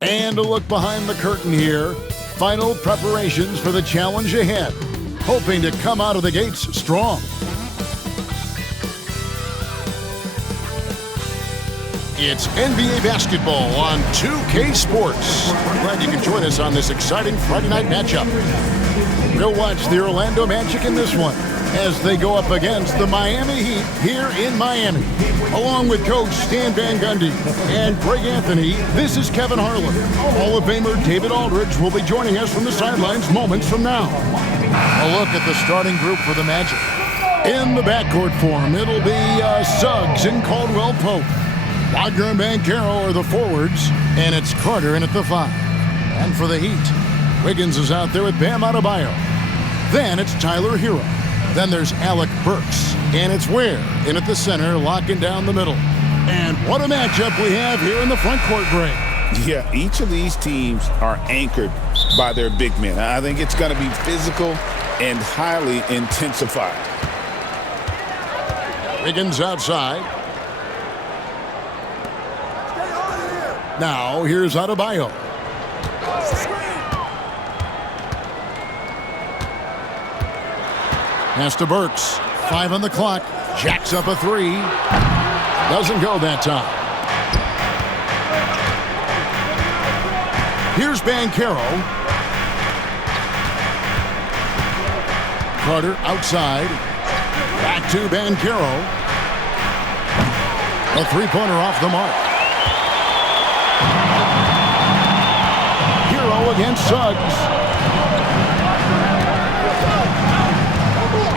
And a look behind the curtain here. Final preparations for the challenge ahead. Hoping to come out of the gates strong. It's NBA basketball on 2K Sports. We're glad you can join us on this exciting Friday night matchup. We'll watch the Orlando Magic in this one as they go up against the Miami Heat here in Miami. Along with Coach Stan Van Gundy and Greg Anthony, this is Kevin Harlan. Hall of Famer David Aldridge will be joining us from the sidelines moments from now. A look at the starting group for the Magic. In the backcourt form, it'll be Suggs and Caldwell Pope. Wagner and Banchero are the forwards, and it's Carter in at the 5. And for the Heat, Wiggins is out there with Bam Adebayo. Then it's Tyler Hero. Then there's Alec Burks, and it's Ware in at the center, locking down the middle. And what a matchup we have here in the front court, Greg. Yeah, each of these teams are anchored by their big men. I think it's going to be physical and highly intensified. Wiggins outside. Now, here's Adebayo. Pass to Burks. 5 on the clock. Jacks up a 3. Doesn't go that time. Here's Banchero. Carter outside. Back to Banchero. A three-pointer off the mark. Hero against Suggs.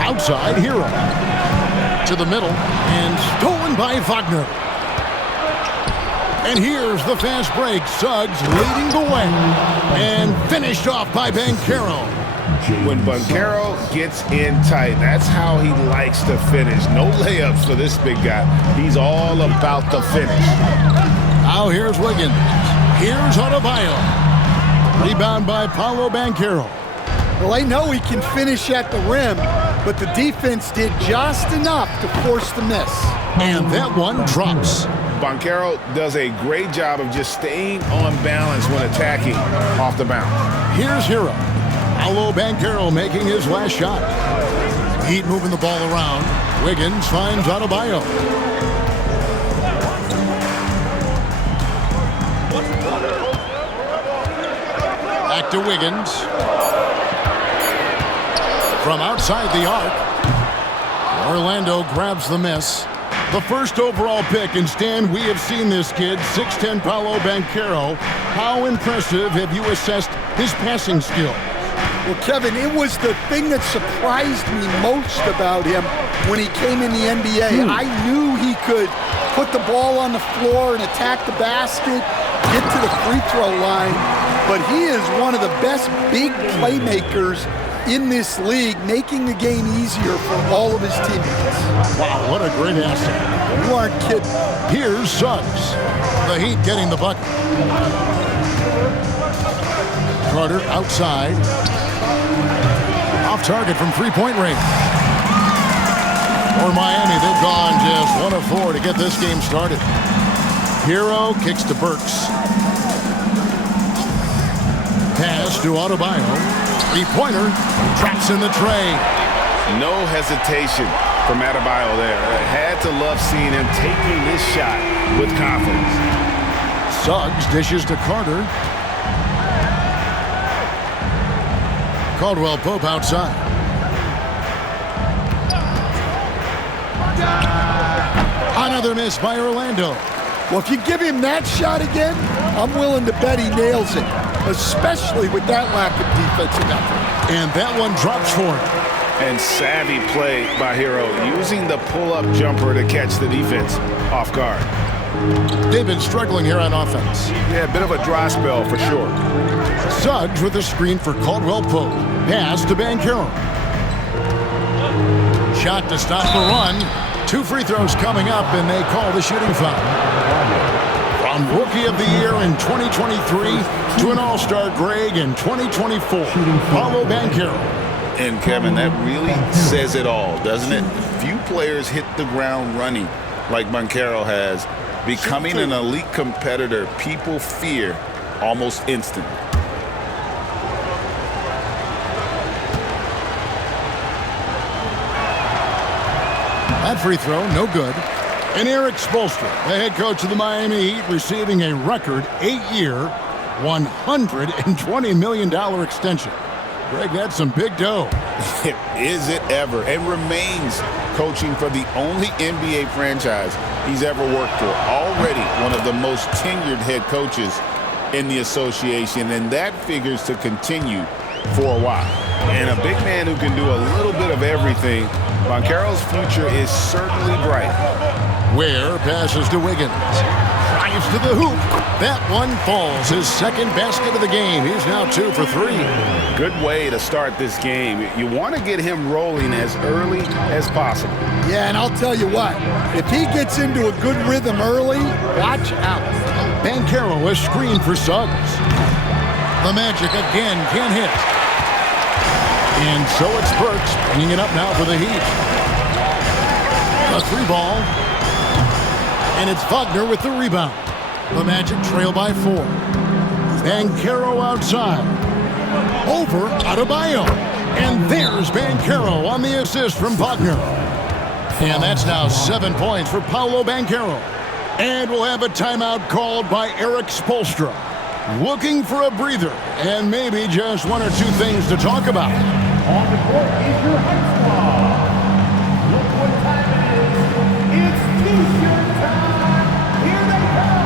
Outside, Hero. To the middle, and stolen by Wagner. And here's the fast break. Suggs leading the way. And finished off by Banchero. When Banchero gets in tight, that's how he likes to finish. No layups for this big guy. He's all about the finish. Now here's Wiggins. Here's Adebayo. Rebound by Paolo Banchero. Well, I know he can finish at the rim, but the defense did just enough to force the miss. And that one drops. Banchero does a great job of just staying on balance when attacking off the bounce. Here's Hero. Paolo Banchero making his last shot. Heat moving the ball around. Wiggins finds Adebayo. Back to Wiggins. From outside the arc, Orlando grabs the miss. The first overall pick, and Stan, we have seen this kid, 6'10" Paolo Banchero. How impressive have you assessed his passing skill? Well, Kevin, it was the thing that surprised me most about him when he came in the NBA. I knew he could put the ball on the floor and attack the basket, get to the free throw line, but he is one of the best big playmakers in this league, making the game easier for all of his teammates. Wow, what a great asset. You aren't kidding. Here's Suggs. The Heat getting the bucket. Carter outside. Off target from three-point range. For Miami, they've gone just 1 of 4 to get this game started. Hero kicks to Burks. Pass to Adebayo. Three-pointer, traps in the tray. No hesitation from Adebayo there. I had to love seeing him taking this shot with confidence. Suggs dishes to Carter. Caldwell Pope outside. Another miss by Orlando. Well, if you give him that shot again, I'm willing to bet he nails it, especially with that lack of defensive effort. And that one drops for him. And savvy play by Hero, using the pull-up jumper to catch the defense off guard. They've been struggling here on offense. Yeah, a bit of a dry spell for sure. Suggs with a screen for Caldwell Pope. Pass to Banchero. Shot to stop the run. 2 free throws coming up, and they call the shooting foul. From Rookie of the Year in 2023 to an All-Star Greg in 2024, Paolo Banchero. And Kevin, that really says it all, doesn't it? Few players hit the ground running like Banchero has. Becoming an elite competitor, people fear almost instantly. That free throw, no good. And Erik Spoelstra, the head coach of the Miami Heat, receiving a record 8-year, $120 million extension. Greg, that's some big dough. Is it ever? And remains coaching for the only NBA franchise he's ever worked for. Already one of the most tenured head coaches in the association, and that figures to continue for a while. And a big man who can do a little bit of everything. Banchero's future is certainly bright. Ware passes to Wiggins. Drives to the hoop. That one falls. His second basket of the game. He's now 2 for 3. Good way to start this game. You want to get him rolling as early as possible. Yeah, and I'll tell you what. If he gets into a good rhythm early, watch out. Banchero is screened for Suggs. The Magic again can't hit. And so it's Burks bringing it up now for the Heat. A 3-ball. And it's Wagner with the rebound. The Magic trail by 4. Banchero outside. Over Adebayo. And there's Banchero on the assist from Wagner. And that's now 7 points for Paolo Banchero. And we'll have a timeout called by Erik Spoelstra. Looking for a breather and maybe just 1 or 2 things to talk about. On the court is your high squad. Look what time it is. It's T-shirt time. Here they come.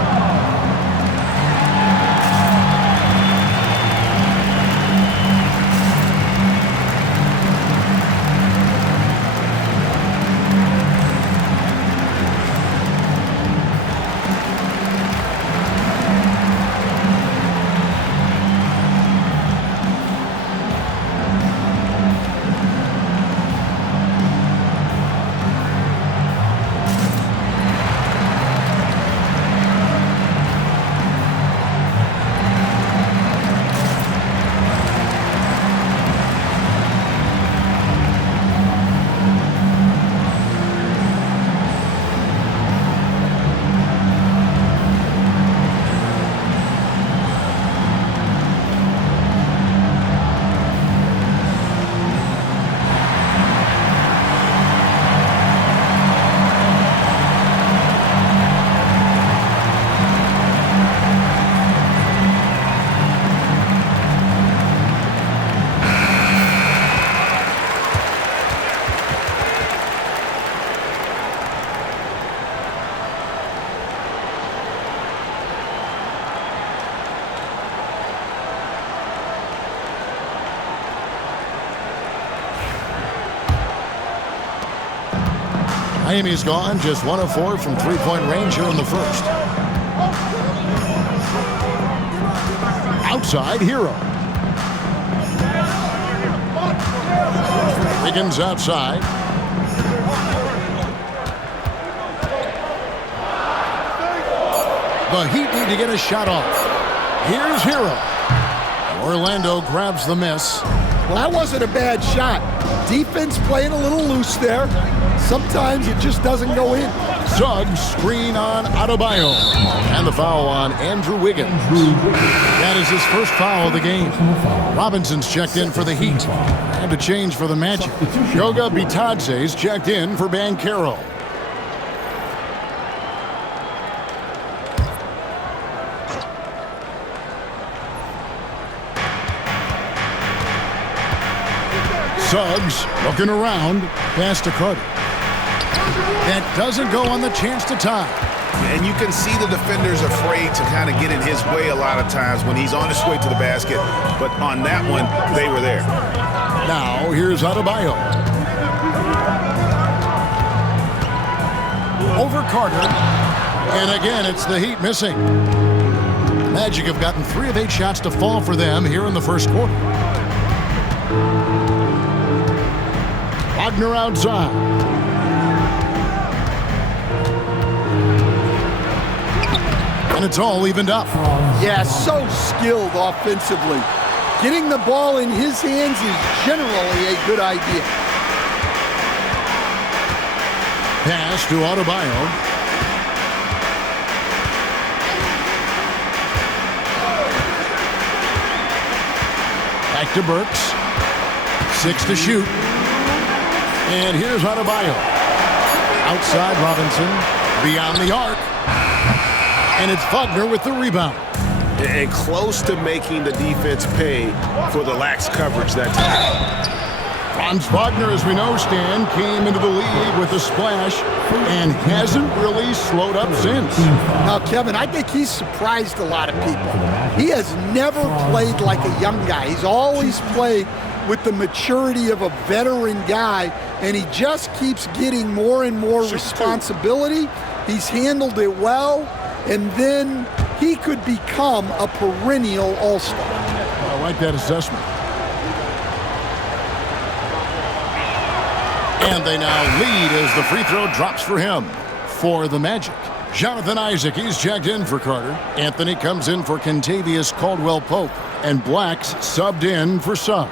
Miami's gone just 1 of 4 from three-point range here in the first. Outside, Hero. Wiggins outside. The Heat need to get a shot off. Here's Hero. Orlando grabs the miss. Well, that wasn't a bad shot. Defense playing a little loose there. Sometimes it just doesn't go in. Suggs screen on Adebayo. And the foul on Andrew Wiggins. That is his first foul of the game. Robinson's checked in for the Heat. And a change for the Magic. Goga Bitadze's checked in for Banchero. Suggs looking around, pass to Carter. That doesn't go on the chance to tie. And you can see the defender's afraid to kind of get in his way a lot of times when he's on his way to the basket. But on that one, they were there. Now, here's Adebayo. Over Carter. And again, it's the Heat missing. Magic have gotten 3 of 8 shots to fall for them here in the first quarter. Wagner outside. And it's all evened up. Yeah, so skilled offensively. Getting the ball in his hands is generally a good idea. Pass to Adebayo. Back to Burks. 6 to shoot. And here's Adebayo. Outside Robinson. Beyond the arc. And it's Wagner with the rebound. And close to making the defense pay for the lax coverage that time. Franz Wagner, as we know, Stan, came into the league with a splash and hasn't really slowed up since. Now, Kevin, I think he's surprised a lot of people. He has never played like a young guy. He's always played with the maturity of a veteran guy, and he just keeps getting more and more responsibility. He's handled it well, and then he could become a perennial all-star. I like that assessment. And they now lead as the free throw drops for him. For the Magic, Jonathan Isaac, he's checked in for Carter. Anthony comes in for Kentavious Caldwell-Pope. And Black's subbed in for Suggs.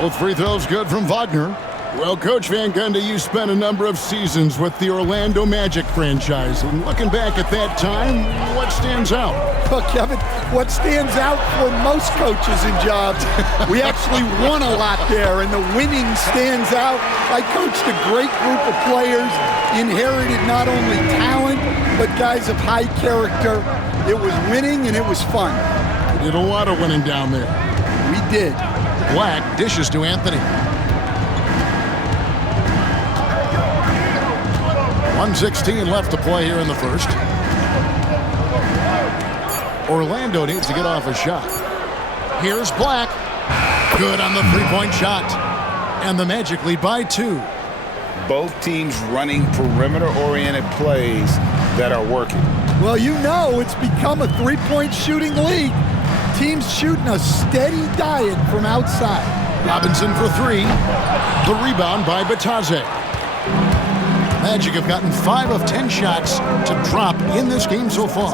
Both free throws good from Wagner. Well, Coach Van Gundy, you spent a number of seasons with the Orlando Magic franchise. And looking back at that time, what stands out? Well, Kevin, what stands out for most coaches and jobs, we actually won a lot there, and the winning stands out. I coached a great group of players, inherited not only talent, but guys of high character. It was winning, and it was fun. You did a lot of winning down there. We did. Black dishes to Anthony. 1:16 left to play here in the first. Orlando needs to get off a shot. Here's Black. Good on the three-point shot. And the Magic lead by 2. Both teams running perimeter-oriented plays that are working. Well, you know it's become a three-point shooting league. Teams shooting a steady diet from outside. Robinson for 3. The rebound by Batadze. Magic have gotten 5 of 10 shots to drop in this game so far,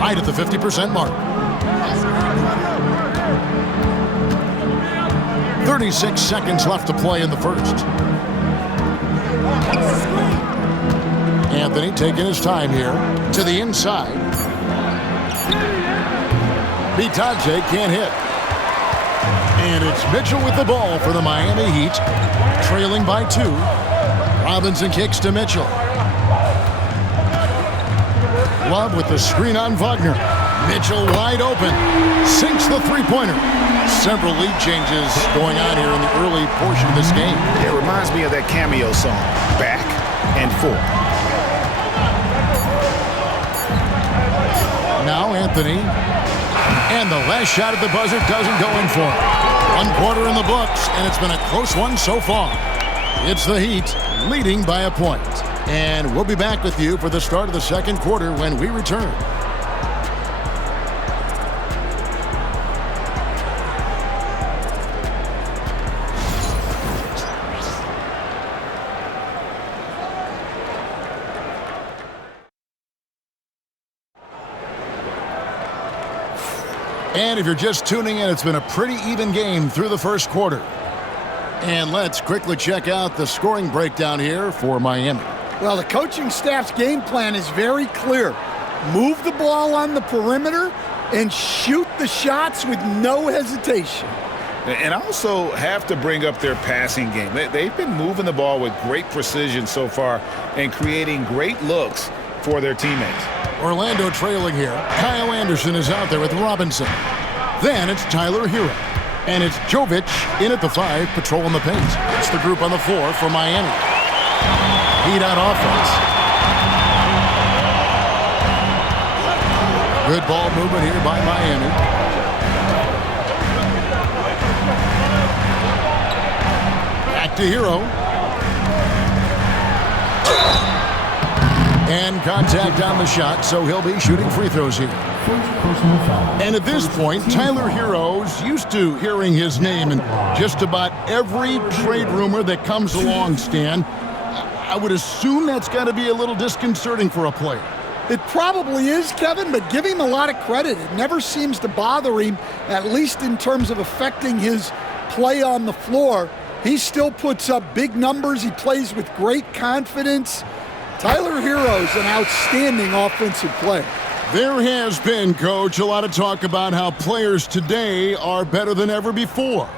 right at the 50% mark. 36 seconds left to play in the first. Anthony taking his time here to the inside. Batadze can't hit. And it's Mitchell with the ball for the Miami Heat, trailing by 2. Robinson kicks to Mitchell. Love with the screen on Wagner. Mitchell wide open. Sinks the three-pointer. Several lead changes going on here in the early portion of this game. It reminds me of that Cameo song, Back and Forth. Now Anthony. And the last shot at the buzzer doesn't go in for him. 1 quarter in the books, and it's been a close one so far. It's the Heat leading by a point. And we'll be back with you for the start of the second quarter when we return. And if you're just tuning in, it's been a pretty even game through the first quarter. And let's quickly check out the scoring breakdown here for Miami. Well, the coaching staff's game plan is very clear. Move the ball on the perimeter and shoot the shots with no hesitation. And also have to bring up their passing game. They've been moving the ball with great precision so far and creating great looks for their teammates. Orlando trailing here. Kyle Anderson is out there with Robinson. Then it's Tyler Hero. And it's Jovic in at the 5, patrolling the paint. It's the group on the floor for Miami. Heat on offense. Good ball movement here by Miami. Back to Hero. And contact on the shot, so he'll be shooting free throws here. And at this point, Tyler Hero's used to hearing his name in just about every trade rumor that comes along, Stan. I would assume that's got to be a little disconcerting for a player. It probably is, Kevin, but give him a lot of credit. It never seems to bother him, at least in terms of affecting his play on the floor. he still puts up big numbers. He plays with great confidence. Tyler Herro's an outstanding offensive player. There has been, Coach, a lot of talk about how players today are better than ever before.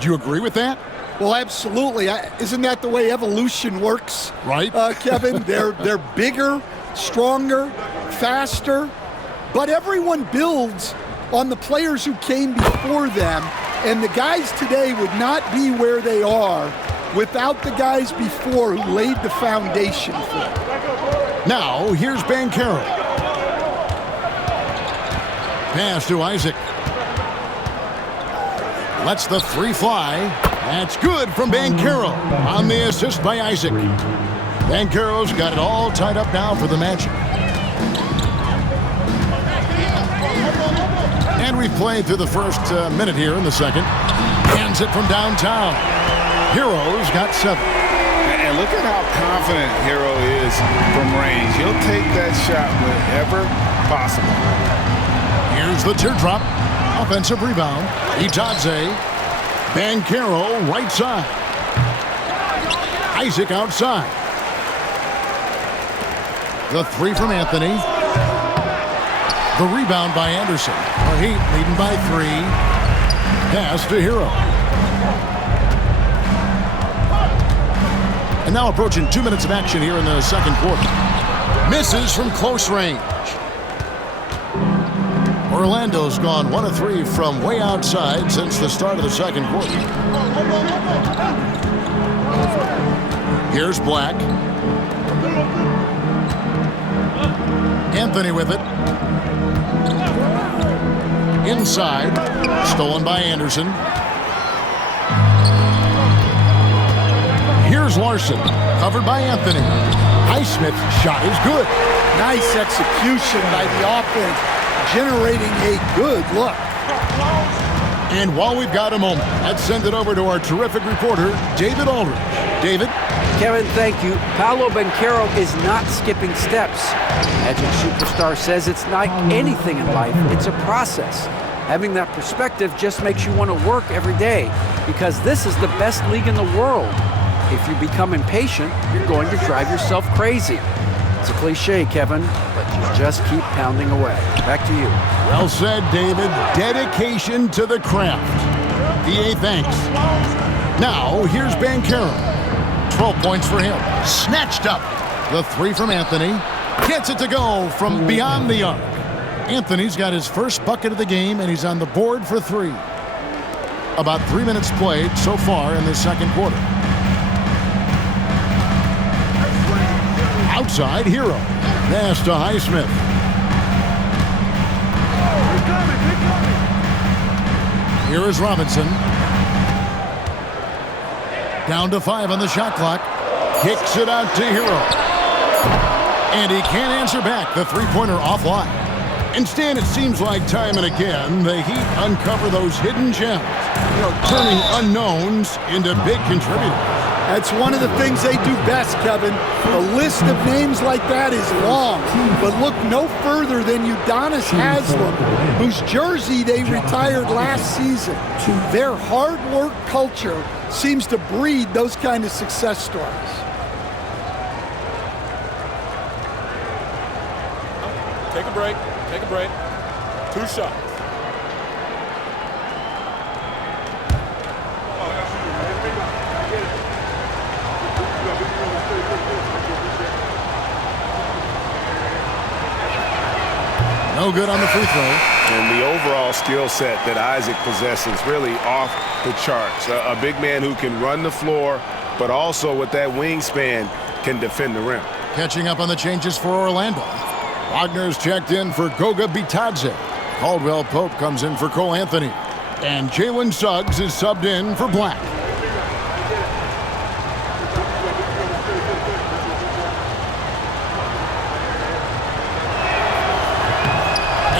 Do you agree with that? Well, absolutely. Isn't that the way evolution works? Right. Kevin, they're bigger, stronger, faster, but everyone builds on the players who came before them, and the guys today would not be where they are without the guys before who laid the foundation for them. Now, here's Banchero. Pass to Isaac. Lets the three fly. That's good from Banchero on the assist by Isaac. Banchero's got it all tied up now for the Magic. And we've played through the first minute here in the second. Hands it from downtown. Herro's got 7. And look at how confident Herro is from range. He'll take that shot whenever possible. Here's the teardrop. Offensive rebound. Itadze. Banchero right side. Isaac outside. The 3 from Anthony. The rebound by Anderson. The Heat leading by 3. Pass to Herro. And now approaching 2 minutes of action here in the second quarter. Misses from close range. Orlando's gone 1 of 3 from way outside since the start of the second quarter. Here's Black. Anthony with it. Inside. Stolen by Anderson. Here's Larson. Covered by Anthony. Highsmith's shot is good. Nice execution by the offense, generating a good look. And while we've got a moment, let's send it over to our terrific reporter, David Aldridge. David? Kevin, thank you. Paolo Banchero is not skipping steps. Magic Superstar says it's like anything in life. It's a process. Having that perspective just makes you want to work every day because this is the best league in the world. If you become impatient, you're going to drive yourself crazy. It's a cliche, Kevin, but you just keep pounding away. Back to you. Well said, David. Dedication to the craft. DA, thanks. Now, here's Banchero. 12 points for him. Snatched up. The 3 from Anthony. Gets it to go from beyond the arc. Anthony's got his first bucket of the game, and he's on the board for 3. About 3 minutes played so far in the second quarter. Outside, Herro. Pass to Highsmith. Here is Robinson. Down to 5 on the shot clock. Kicks it out to Herro. And he can't answer back. The three-pointer offline. Instead, it seems like time and again, the Heat uncover those hidden gems, turning unknowns into big contributors. That's one of the things they do best, Kevin. The list of names like that is long, but look no further than Udonis Haslem, whose jersey they retired last season. Their hard work culture seems to breed those kind of success stories. Take a break. Take a break. 2 shots. No good on the free throw. And the overall skill set that Isaac possesses really off the charts. A big man who can run the floor, but also with that wingspan can defend the rim. Catching up on the changes for Orlando. Wagner's checked in for Goga Bitadze. Caldwell Pope comes in for Cole Anthony. And Jalen Suggs is subbed in for Black.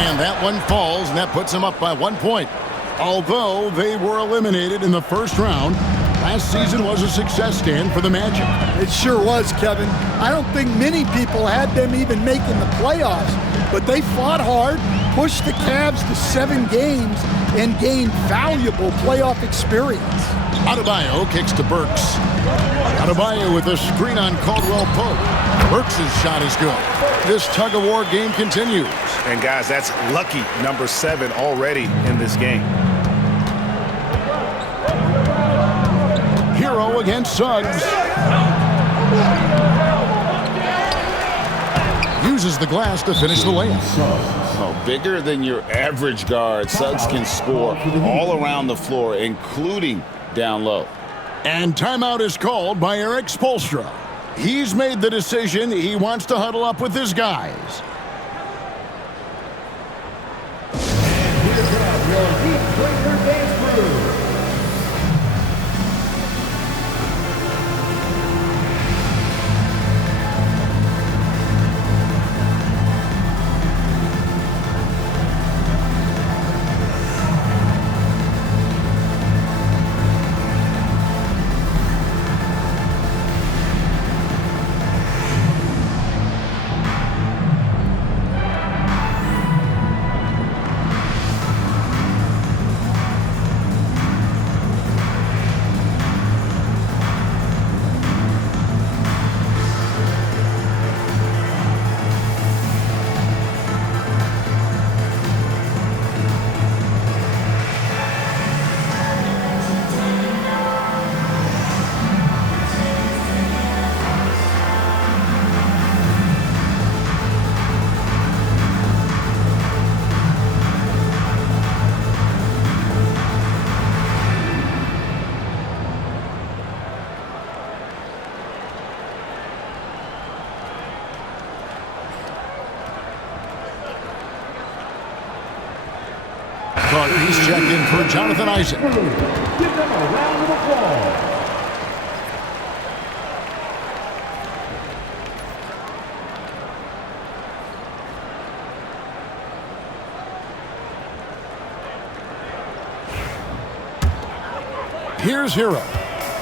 And that one falls, and that puts them up by 1 point. Although they were eliminated in the first round, last season was a success stand for the Magic. It sure was, Kevin. I don't think many people had them even making the playoffs, but they fought hard, pushed the Cavs to 7 games, and gained valuable playoff experience. Adebayo kicks to Burks. Adebayo with a screen on Caldwell Pope. Burks' shot is good. This tug-of-war game continues. And guys, that's lucky number 7 already in this game. Hero against Suggs. Uses the glass to finish the layup. Oh, bigger than your average guard, Suggs can score all around the floor, including down low. And timeout is called by Eric Spoelstra. He's made the decision he wants to huddle up with his guys. He's checked in for Jonathan Isaac. Give them a round of applause. Here's Hero.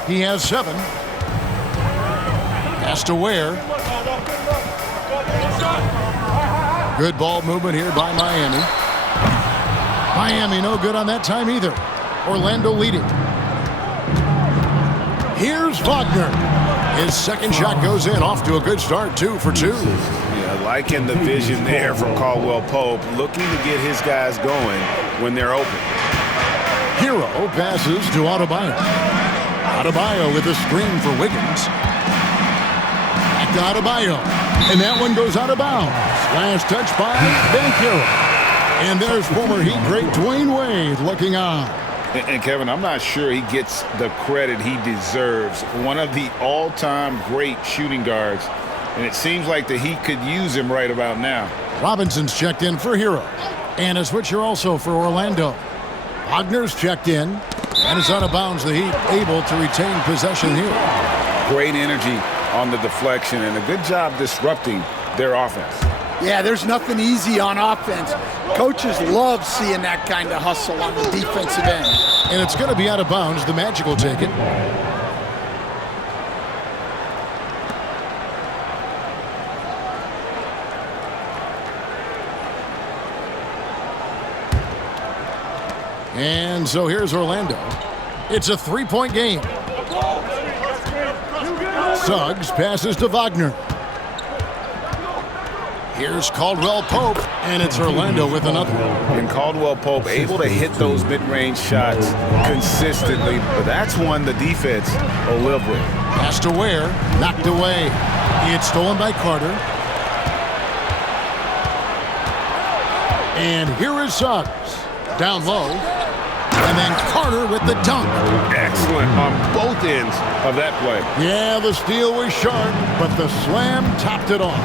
He has 7. Pass to Ware. Good ball movement here by Miami. Miami no good on that time either. Orlando leading. Here's Wagner. His second shot goes in, off to a good start, 2 for 2. Yeah, liking the vision there from Caldwell Pope, looking to get his guys going when they're open. Hero passes to Adebayo. Adebayo with a screen for Wiggins. Back to Adebayo. And that one goes out of bounds. Last touch by Banchero. And there's former Heat great Dwayne Wade looking on. And Kevin, I'm not sure he gets the credit he deserves. One of the all-time great shooting guards. And it seems like the Heat could use him right about now. Robinson's checked in for Hero. And a switcher also for Orlando. Wagner's checked in. And it's out of bounds. The Heat able to retain possession here. Great energy on the deflection and a good job disrupting their offense. Yeah, there's nothing easy on offense. Coaches love seeing that kind of hustle on the defensive end. And it's going to be out of bounds. The Magic will take it. And so here's Orlando. It's a 3-point game. Suggs passes to Wagner. Here's Caldwell Pope, and it's Orlando with another. And Caldwell Pope able to hit those mid-range shots consistently, but that's one the defense will live with. Pass to Ware, knocked away. It's stolen by Carter. And here is Suggs, down low. And then Carter with the dunk. Excellent on both ends of that play. Yeah, the steal was sharp, but the slam topped it off.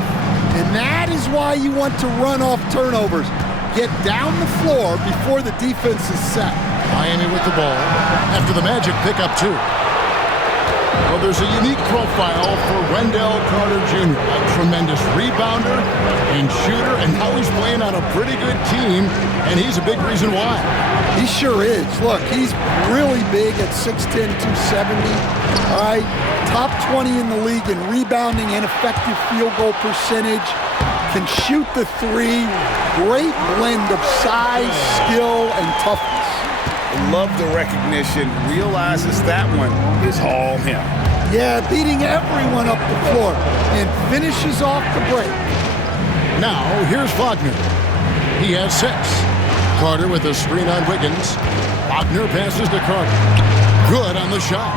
And that is why you want to run off turnovers. Get down the floor before the defense is set. Miami with the ball after the Magic pick up 2. Well, there's a unique profile for Wendell Carter Jr. A tremendous rebounder and shooter, and now he's playing on a pretty good team, and he's a big reason why. He sure is. Look, he's really big at 6'10", 270. All right, top 20 in the league in rebounding and effective field goal percentage. Can shoot the 3. Great blend of size, skill, and toughness. Love the recognition. Realizes that one is all him. Yeah, beating everyone up the floor and finishes off the break. Now, here's Wagner. He has 6. Carter with a screen on Wiggins. Wagner passes to Carter. Good on the shot.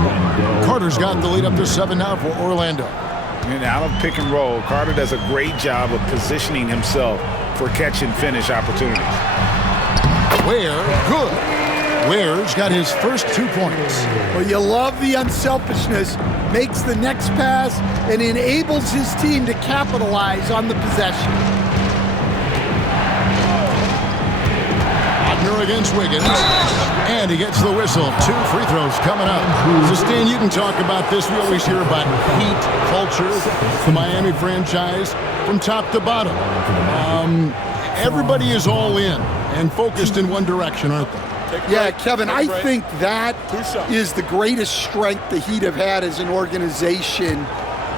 Carter's got the lead up to 7 now for Orlando. And out of pick and roll, Carter does a great job of positioning himself for catch and finish opportunities. Ware, good. Ware's got his first 2 points. Well, you love the unselfishness, makes the next pass, and enables his team to capitalize on the possession. Wagner against Wiggins, and he gets the whistle. 2 free throws coming up. Stan, you can talk about this. We always hear about heat culture, the Miami franchise, from top to bottom. Everybody is all in and focused in one direction, aren't they? Yeah, Kevin, I think that is the greatest strength the Heat have had as an organization,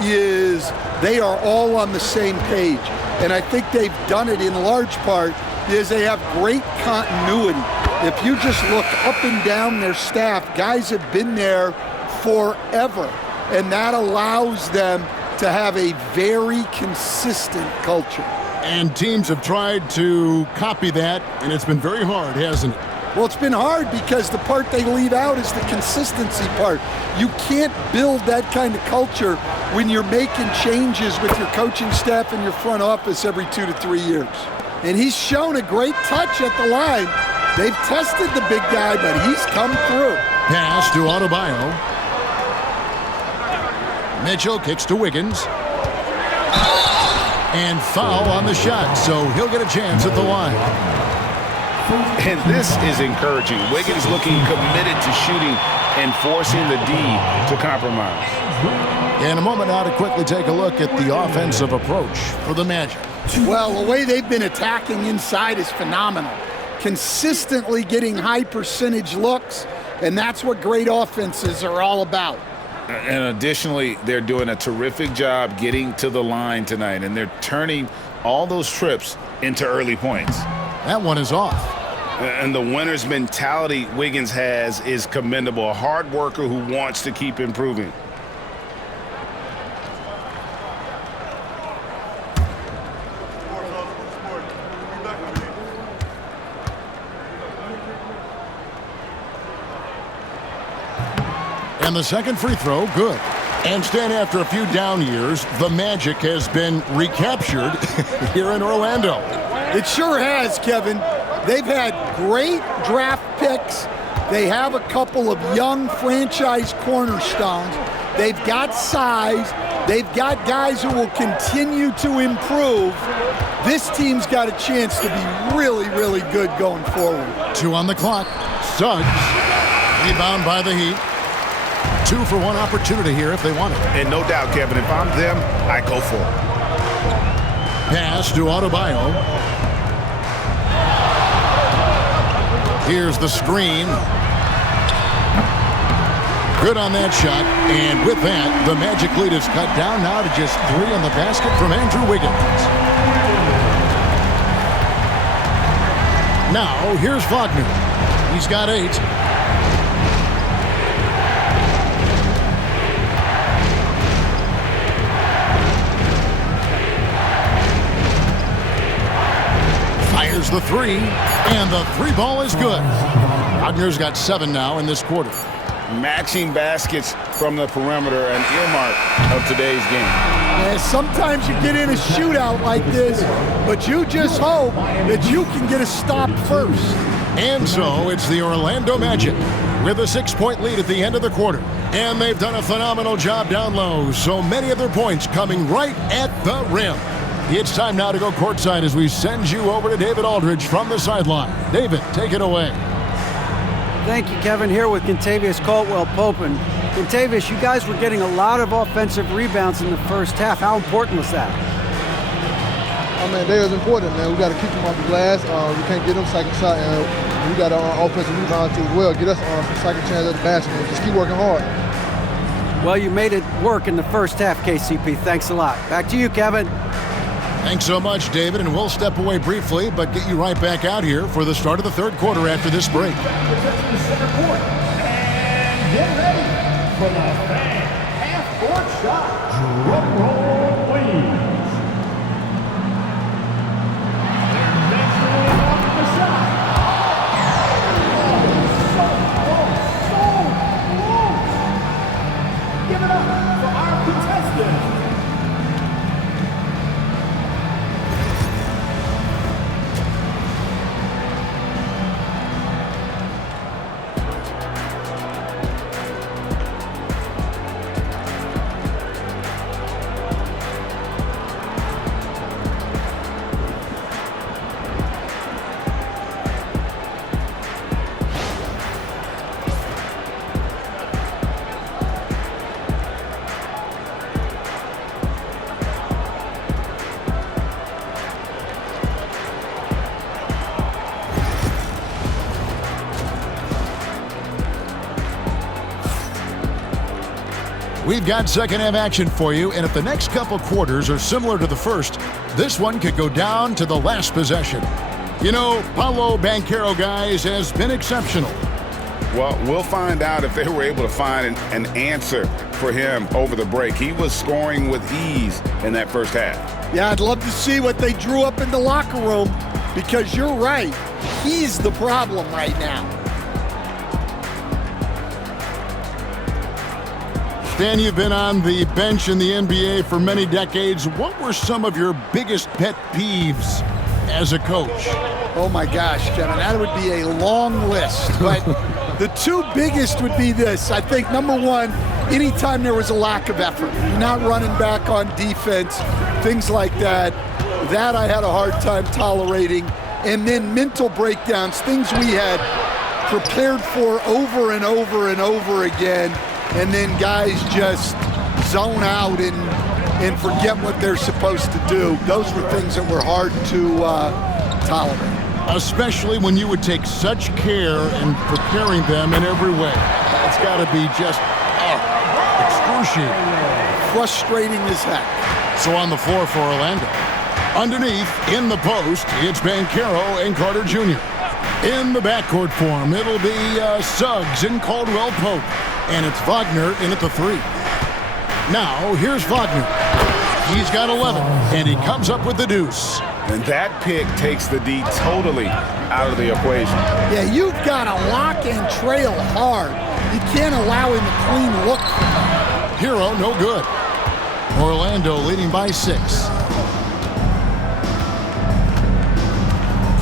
is they are all on the same page. And I think they've done it in large part because they have great continuity. If you just look up and down their staff, guys have been there forever. And that allows them to have a very consistent culture. And teams have tried to copy that, and it's been very hard, hasn't it? Well, it's been hard because the part they leave out is the consistency part. You can't build that kind of culture when you're making changes with your coaching staff and your front office every 2 to 3 years. And he's shown a great touch at the line. They've tested the big guy, but he's come through. Pass to Adebayo. Mitchell kicks to Wiggins. And foul on the shot, so he'll get a chance at the line. And this is encouraging. Wiggins looking committed to shooting and forcing the D to compromise. In a moment now to quickly take a look at the offensive approach for the Magic. Well, the way they've been attacking inside is phenomenal. Consistently getting high percentage looks, and that's what great offenses are all about. And additionally, they're doing a terrific job getting to the line tonight, and they're turning all those trips into early points. That one is off. And the winner's mentality Wiggins has is commendable. A hard worker who wants to keep improving. And the second free throw, good. And Stan, after a few down years, the Magic has been recaptured here in Orlando. It sure has, Kevin. They've had great draft picks. They have a couple of young franchise cornerstones. They've got size. They've got guys who will continue to improve. This team's got a chance to be really, really good going forward. 2 on the clock. Suggs, rebound by the Heat. 2 for 1 opportunity here if they want it. And no doubt, Kevin, if I'm them, I go for it. Pass to Adebayo. Here's the screen. Good on that shot. And with that, the Magic lead is cut down now to just 3 on the basket from Andrew Wiggins. Now, here's Wagner. He's got 8. Fires the 3, and the 3 ball is good. Wagner's got 7 now in this quarter. Matching baskets from the perimeter, an earmark of today's game. Yeah, sometimes you get in a shootout like this, but you just hope that you can get a stop first. And so it's the Orlando Magic with a 6-point lead at the end of the quarter. And they've done a phenomenal job down low, so many of their points coming right at the rim. It's time now to go courtside as we send you over to David Aldridge from the sideline. David, take it away. Thank you, Kevin. Here with Kentavious Caldwell-Pope. And Kentavious, you guys were getting a lot of offensive rebounds in the first half. How important was that? I mean, they was important, man. We got to keep them off the glass. We can't get them second shot, and we got our offensive rebound too as well. Get us some second chance at the basket. Just keep working hard. Well, you made it work in the first half, KCP. Thanks a lot. Back to you, Kevin. Thanks so much, David, and we'll step away briefly, but get you right back out here for the start of the third quarter after this break. Possession to center court. And get ready for the fan half-court shot. Drum roll, please. They're measuring off the shot. Give it up for our contestants. We've got second half action for you, and if the next couple quarters are similar to the first, this one could go down to the last possession. You know, Paolo Banchero, guys, has been exceptional. Well, we'll find out if they were able to find an answer for him over the break. He was scoring with ease in that first half. Yeah, I'd love to see what they drew up in the locker room, because you're right. He's the problem right now. Stan, you've been on the bench in the NBA for many decades. What were some of your biggest pet peeves as a coach? Oh my gosh, Kevin, that would be a long list. But the two biggest would be this. I think number one, anytime there was a lack of effort, you're not running back on defense, things like that. That I had a hard time tolerating. And then mental breakdowns, things we had prepared for over and over and over again. And then guys just zone out and forget what they're supposed to do. Those were things that were hard to tolerate. Especially when you would take such care in preparing them in every way. It's got to be just excruciating. Frustrating as heck. So on the floor for Orlando. Underneath, in the post, it's Banchero and Carter Jr. In the backcourt form, it'll be Suggs and Caldwell Pope. And it's Wagner in at the 3. Now, here's Wagner. He's got 11, and he comes up with the deuce. And that pick takes the D totally out of the equation. Yeah, you've got to lock and trail hard. You can't allow him a clean look. Hero, no good. Orlando leading by 6.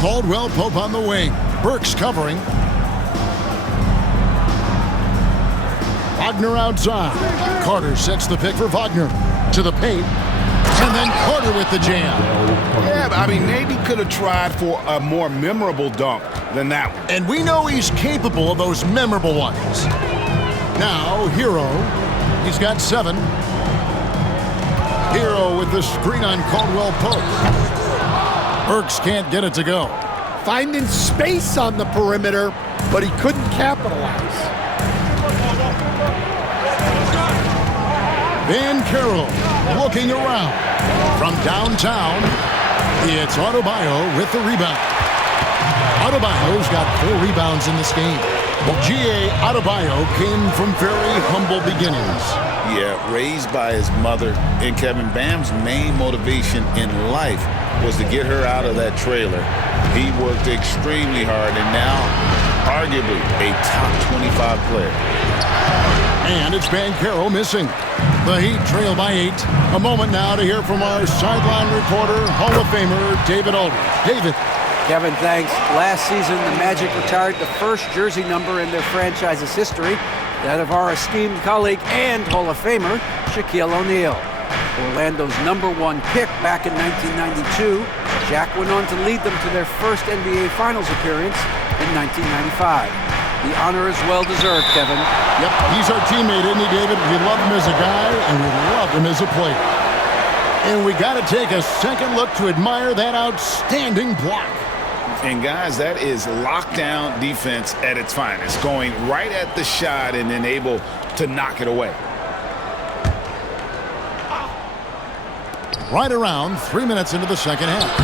Caldwell Pope on the wing. Burks covering. Wagner outside. Carter sets the pick for Wagner. To the paint. And then Carter with the jam. Yeah, I mean, maybe could have tried for a more memorable dunk than that one. And we know he's capable of those memorable ones. Now, Hero. He's got 7. Hero with the screen on Caldwell Pope. Burks can't get it to go. Finding space on the perimeter, but he couldn't capitalize. Banchero looking around. From downtown, it's Adebayo with the rebound. Adebayo's got 4 rebounds in this game. Well, G.A. Adebayo came from very humble beginnings. Yeah, raised by his mother. And Kevin, Bam's main motivation in life was to get her out of that trailer. He worked extremely hard and now arguably a top 25 player. And it's Banchero missing. The Heat trail by 8. A moment now to hear from our sideline reporter, Hall of Famer, David Aldridge. David. Kevin, thanks. Last season, the Magic retired the first jersey number in their franchise's history, that of our esteemed colleague and Hall of Famer, Shaquille O'Neal. Orlando's #1 pick back in 1992, Shaq went on to lead them to their first NBA Finals appearance in 1995. The honor is well-deserved, Kevin. Yep, he's our teammate, isn't he, David? We love him as a guy, and we love him as a player. And we got to take a second look to admire that outstanding block. And guys, that is lockdown defense at its finest, going right at the shot and then able to knock it away. right around 3 minutes into the second half.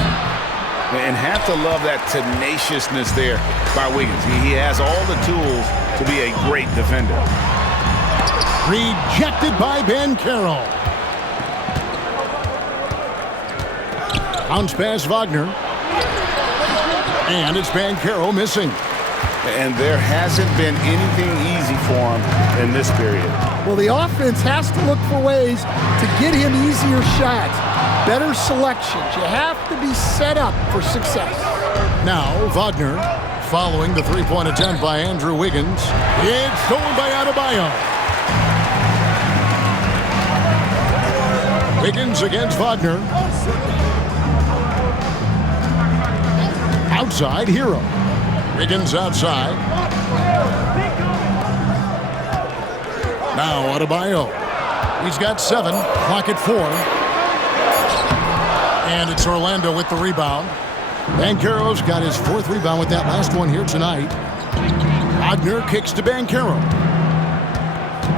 And have to love that tenaciousness there by Wiggins. He has all the tools to be a great defender. Rejected by Banchero. Bounce pass Wagner. And it's Banchero missing. And there hasn't been anything easy for him in this period. Well, the offense has to look for ways to get him easier shots, better selections. You have to be set up for success. Now, Wagner, following the three-point attempt by Andrew Wiggins. It's stolen by Adebayo. Wiggins against Wagner. Outside, Hero. Wiggins outside. Now Adebayo. He's got 7. Clock at 4. And it's Orlando with the rebound. Banchero's got his 4th rebound with that last one here tonight. Wagner kicks to Banchero.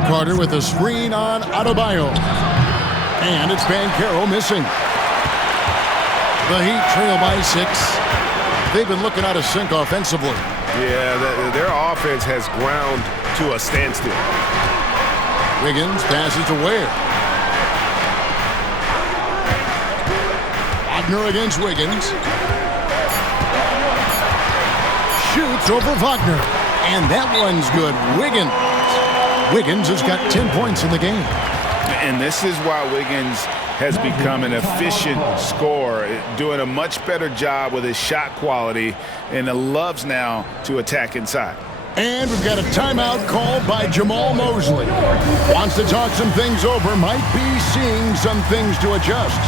Carter with a screen on Adebayo. And it's Banchero missing. The Heat trail by 6. They've been looking out of sync offensively. Yeah, their offense has ground to a standstill. Wiggins passes to Ware. Wagner against Wiggins. Shoots over Wagner. And that one's good. Wiggins has got 10 points in the game. And this is why Wiggins has become an efficient scorer, doing a much better job with his shot quality, and loves now to attack inside. And we've got a timeout called by Jamal Mosley. Wants to talk some things over, might be seeing some things to adjust.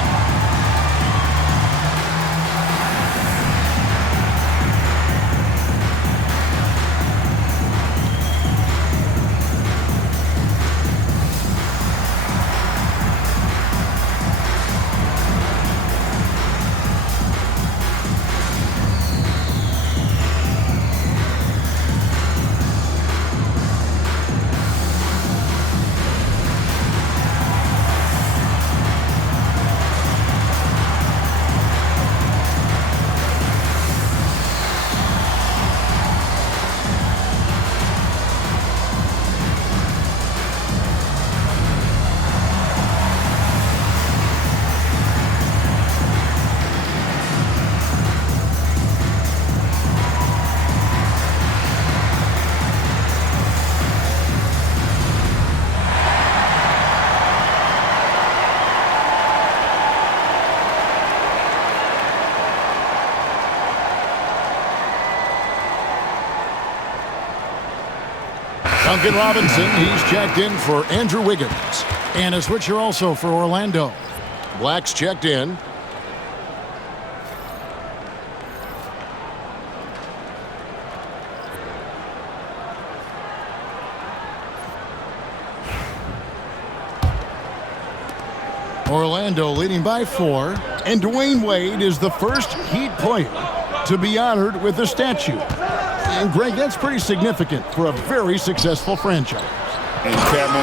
Duncan Robinson, he's checked in for Andrew Wiggins. And a switcher also for Orlando. Black's checked in. Orlando leading by 4. And Dwayne Wade is the first Heat player to be honored with a statue. And Greg, that's pretty significant for a very successful franchise. And Kevin,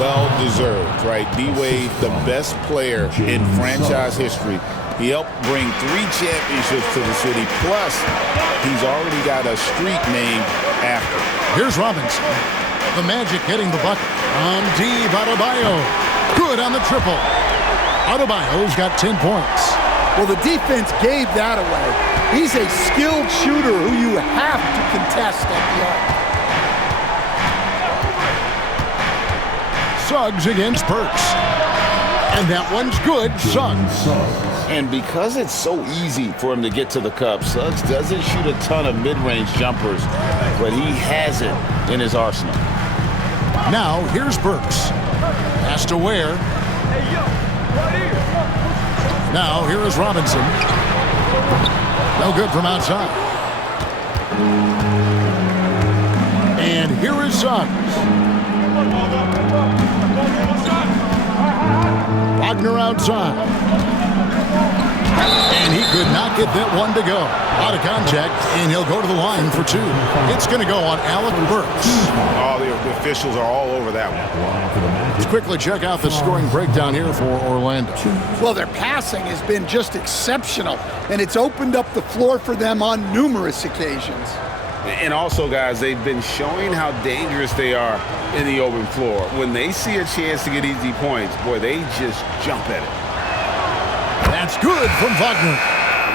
well-deserved, right? D-Wade, the best player in franchise history. He helped bring 3 championships to the city. Plus, he's already got a street named after him. Here's Robinson. The Magic getting the bucket. On deep, Adebayo. Good on the triple. Adebayo's got 10 points. Well, the defense gave that away. He's a skilled shooter who you have to contest at the arc. Suggs against Burks. And that one's good. Suggs. And because it's so easy for him to get to the cup, Suggs doesn't shoot a ton of mid-range jumpers, but he has it in his arsenal. Now, here's Burks. Pass to Ware. Now, here is Robinson. No good from outside. And here is Suggs. Wagner outside. And he could not get that one to go. Out of contact, and he'll go to the line for 2. It's going to go on Alec Burks. All the officials are all over that one. Let's quickly check out the scoring breakdown here for Orlando. Well, their passing has been just exceptional, and it's opened up the floor for them on numerous occasions. And also, guys, they've been showing how dangerous they are in the open floor. When they see a chance to get easy points, boy, they just jump at it. That's good from Wagner.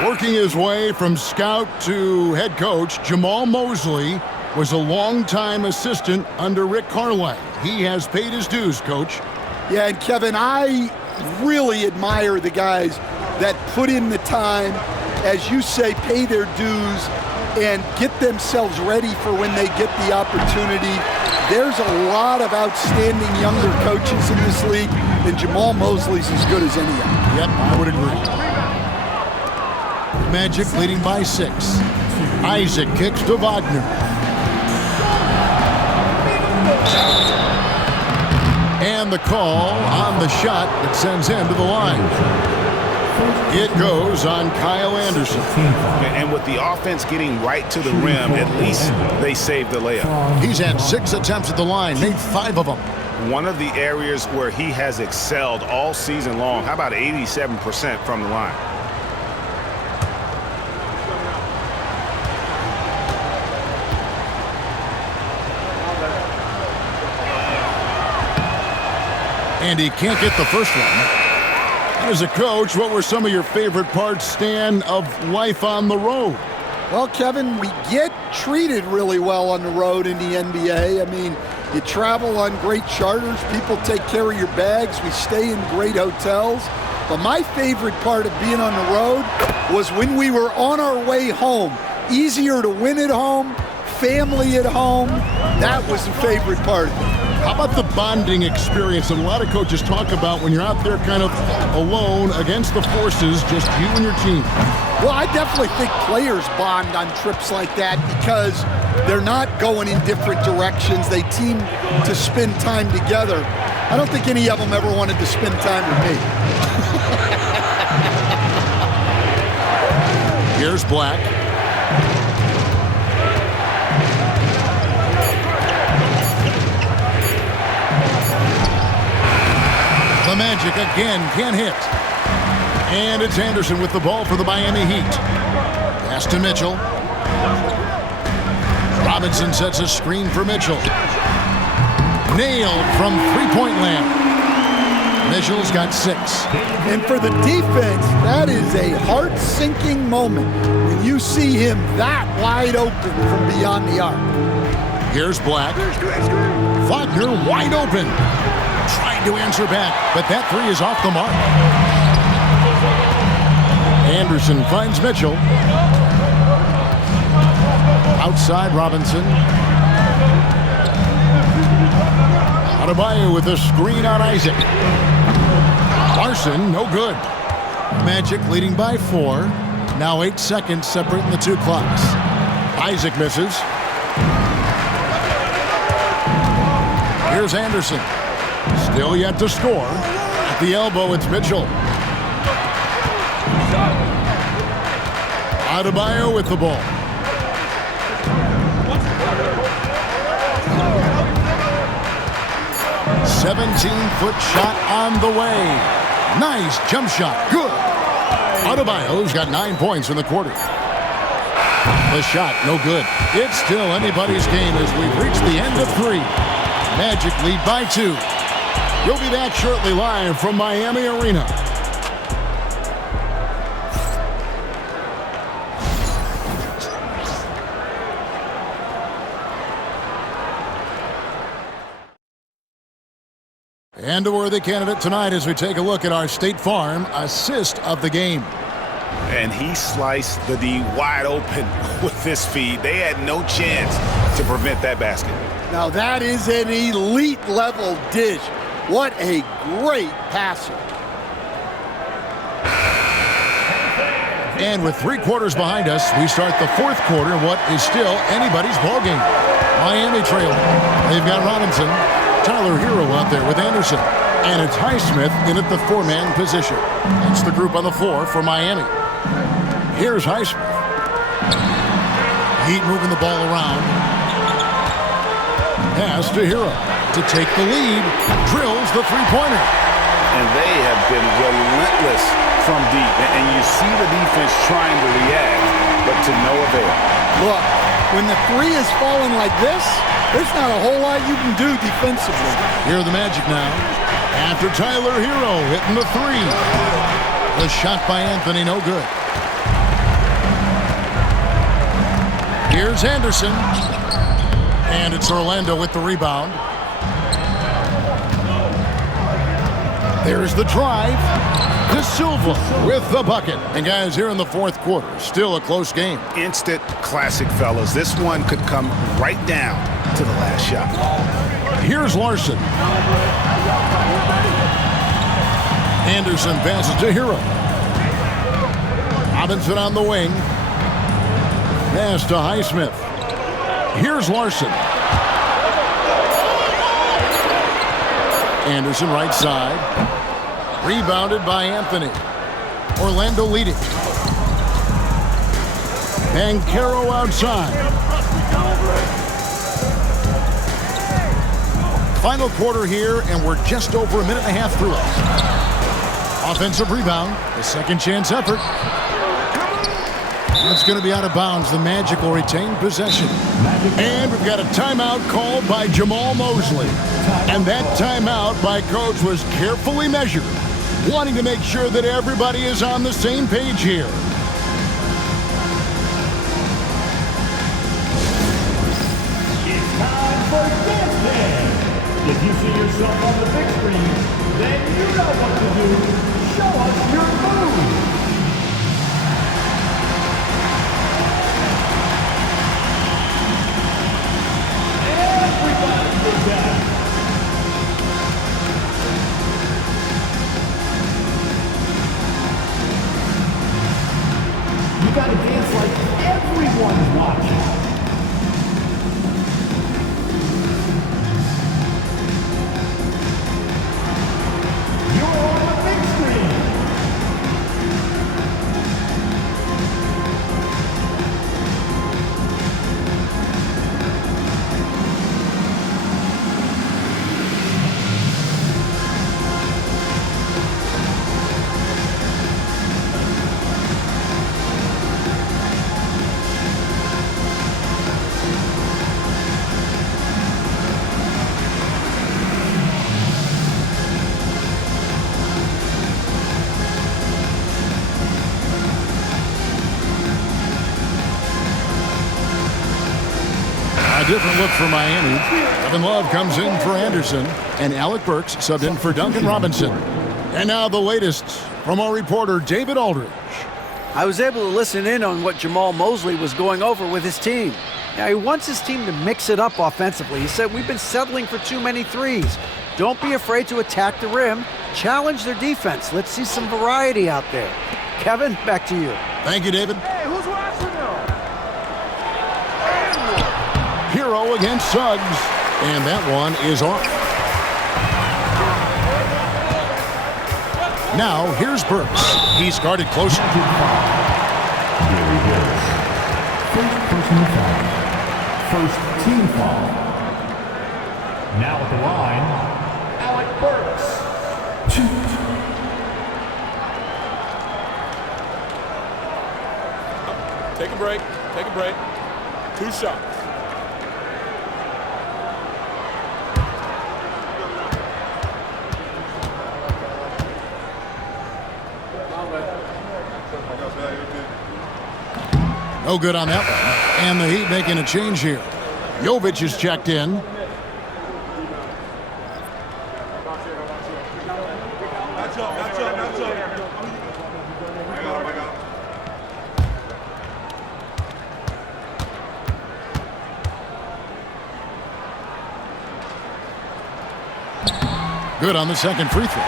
Working his way from scout to head coach, Jamal Mosley was a longtime assistant under Rick Carlisle. He has paid his dues, Coach. Yeah, and Kevin, I really admire the guys that put in the time, as you say, pay their dues, and get themselves ready for when they get the opportunity. There's a lot of outstanding younger coaches in this league, and Jamal Mosley's as good as any of them. Yep, I would agree. Magic leading by 6. Isaac kicks to Wagner. And the call on the shot that sends him to the line. It goes on Kyle Anderson. And with the offense getting right to the rim, at least they saved the layup. He's had 6 attempts at the line, made 5 of them. One of the areas where he has excelled all season long. How about 87% from the line? And he can't get the first one. As a coach, what were some of your favorite parts, Stan, of life on the road? Well, Kevin, we get treated really well on the road in the NBA. I mean, you travel on great charters. People take care of your bags. We stay in great hotels. But my favorite part of being on the road was when we were on our way home. Easier to win at home, family at home. That was the favorite part of it. How about the bonding experience that a lot of coaches talk about when you're out there kind of alone against the forces, just you and your team? Well, I definitely think players bond on trips like that because they're not going in different directions. They team to spend time together. I don't think any of them ever wanted to spend time with me. Here's Black. The Magic again can't hit. And it's Anderson with the ball for the Miami Heat. Pass to Mitchell. Robinson sets a screen for Mitchell. Nailed from three-point land. Mitchell's got 6. And for the defense, that is a heart-sinking moment when you see him that wide open from beyond the arc. Here's Black. Wagner wide open. Trying to answer back, but that 3 is off the mark. Anderson finds Mitchell. Outside Robinson. Adebayo with a screen on Isaac. Larson, no good. Magic leading by 4. Now 8 seconds separating the 2 clocks. Isaac misses. Here's Anderson. Still yet to score. At the elbow, it's Mitchell. Adebayo with the ball. 17-foot shot on the way. Nice jump shot. Good. Adebayo's got 9 points in the quarter. The shot, no good. It's still anybody's game as we've reached the end of 3. Magic lead by 2. We'll be back shortly live from Miami Arena. And a worthy candidate tonight as we take a look at our State Farm assist of the game. And he sliced the D wide open with this feed. They had no chance to prevent that basket. Now that is an elite level dish. What a great passer. And with 3 quarters behind us, we start the 4th quarter in what is still anybody's ballgame. Miami trailing. They've got Robinson, Tyler Hero out there with Anderson. And it's Highsmith in at the 4-man position. That's the group on the floor for Miami. Here's Highsmith. Heat moving the ball around. Pass to Hero to take the lead. Drills the three-pointer. And they have been relentless from deep. And you see the defense trying to react, but to no avail. Look, when the three is falling like this, there's not a whole lot you can do defensively. Here are the Magic now. After Tyler Hero hitting the three. The shot by Anthony, no good. Here's Anderson. And it's Orlando with the rebound. There's the drive. De Silva with the bucket. And guys, here in the fourth quarter, still a close game. Instant classic, fellas. This one could come right down to the last shot. Here's Larson. Anderson passes to Hero. Robinson on the wing. Pass to Highsmith. Here's Larson. Anderson right side. Rebounded by Anthony. Orlando leading. Banchero outside. Final quarter here, and we're just over a minute and a half through it. Offensive rebound, the second chance effort. That's going to be out of bounds. The Magic will retain possession. And we've got a timeout called by Jamahl Mosley. And that timeout by Coach was carefully measured, wanting to make sure that everybody is on the same page here. It's time for Dance Day. If you see yourself on the big screen, then you know what to do. Show us your move. Everybody did that. You gotta dance like everyone's watching. You're on the big screen. A different look for Miami. Kevin Love comes in for Anderson, and Alec Burks subbed in for Duncan Robinson. And now the latest from our reporter, David Aldridge. I was able to listen in on what Jamahl Mosley was going over with his team. Now, he wants his team to mix it up offensively. He said, we've been settling for too many threes. Don't be afraid to attack the rim. Challenge their defense. Let's see some variety out there. Kevin, back to you. Thank you, David. Hey, who's watching now? Hero against Suggs, and that one is off. Now, here's Burks. He's guarded closer. Here he goes. First personal foul. First team foul. Now at the line, Alec Burks. Take a break. Take a break. 2 shots. No good on that one. And the Heat making a change here. Jovic is checked in. Good on the second free throw.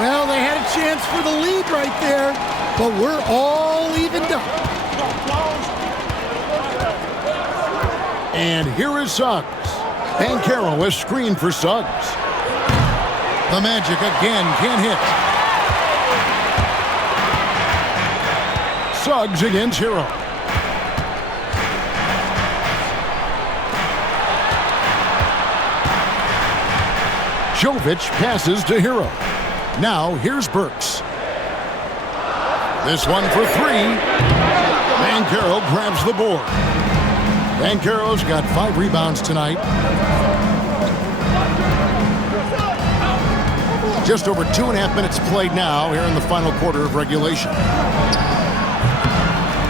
Well, they had a chance for the lead right there, but we're all evened up. And here is Suggs. Banchero is screened for Suggs. The Magic again can't hit. Suggs against Hero. Jovic passes to Hero. Now here's Burks. This one for three. Banchero grabs the board. Banchero's got 5 rebounds tonight. Just over 2.5 minutes played now here in the final quarter of regulation.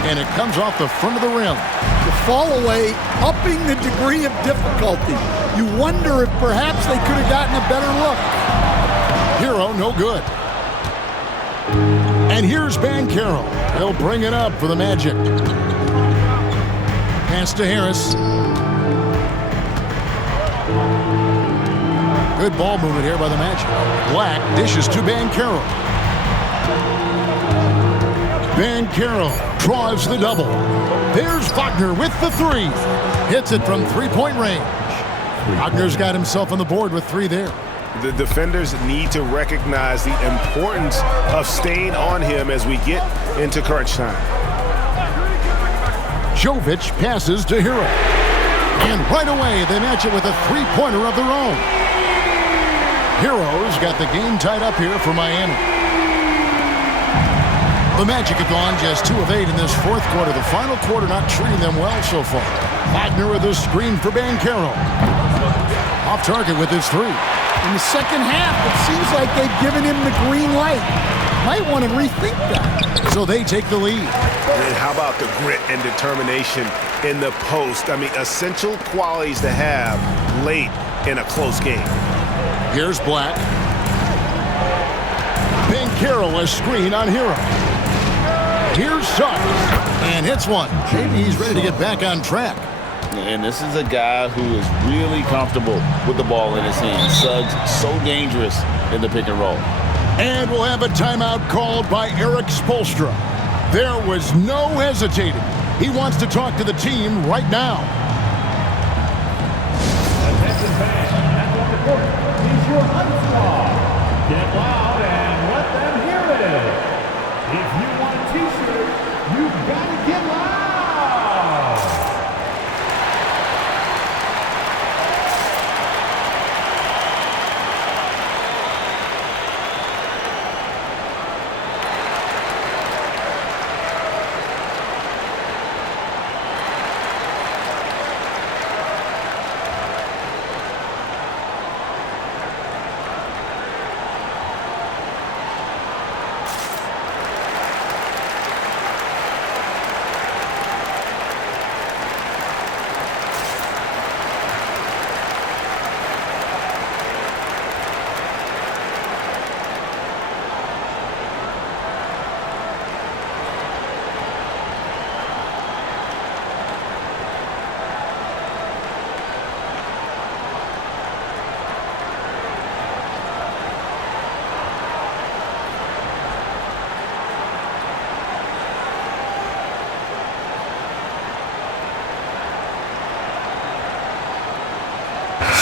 And it comes off the front of the rim. The fall away, upping the degree of difficulty. You wonder if perhaps they could have gotten a better look. Hero, no good. And here's Banchero. He'll bring it up for the Magic. Pass to Harris. Good ball movement here by the Magic. Black dishes to Banchero. Banchero draws the double. There's Wagner with the 3. Hits it from 3-point range. Wagner's got himself on the board with 3 there. The defenders need to recognize the importance of staying on him as we get into crunch time. Jovic passes to Hero. And right away, they match it with a 3-pointer of their own. Hero's got the game tied up here for Miami. The Magic have gone just 2 of 8 in this fourth quarter. The final quarter not treating them well so far. Wagner with a screen for Banchero. Off target with his 3. In the second half, it seems like they've given him the green light. Might want to rethink that. So they take the lead. And how about the grit and determination in the post? I mean, essential qualities to have late in a close game. Here's Black. Banchero a screen on Hero. Here's Suggs. And hits one. Maybe he's ready to get back on track. And this is a guy who is really comfortable with the ball in his hands. Suggs, so dangerous in the pick and roll. And we'll have a timeout called by Eric Spoelstra. There was no hesitating. He wants to talk to the team right now. Attention fans, at the court is your high squad. Get loud and let them hear it. If you want a t-shirt, you've got to get loud.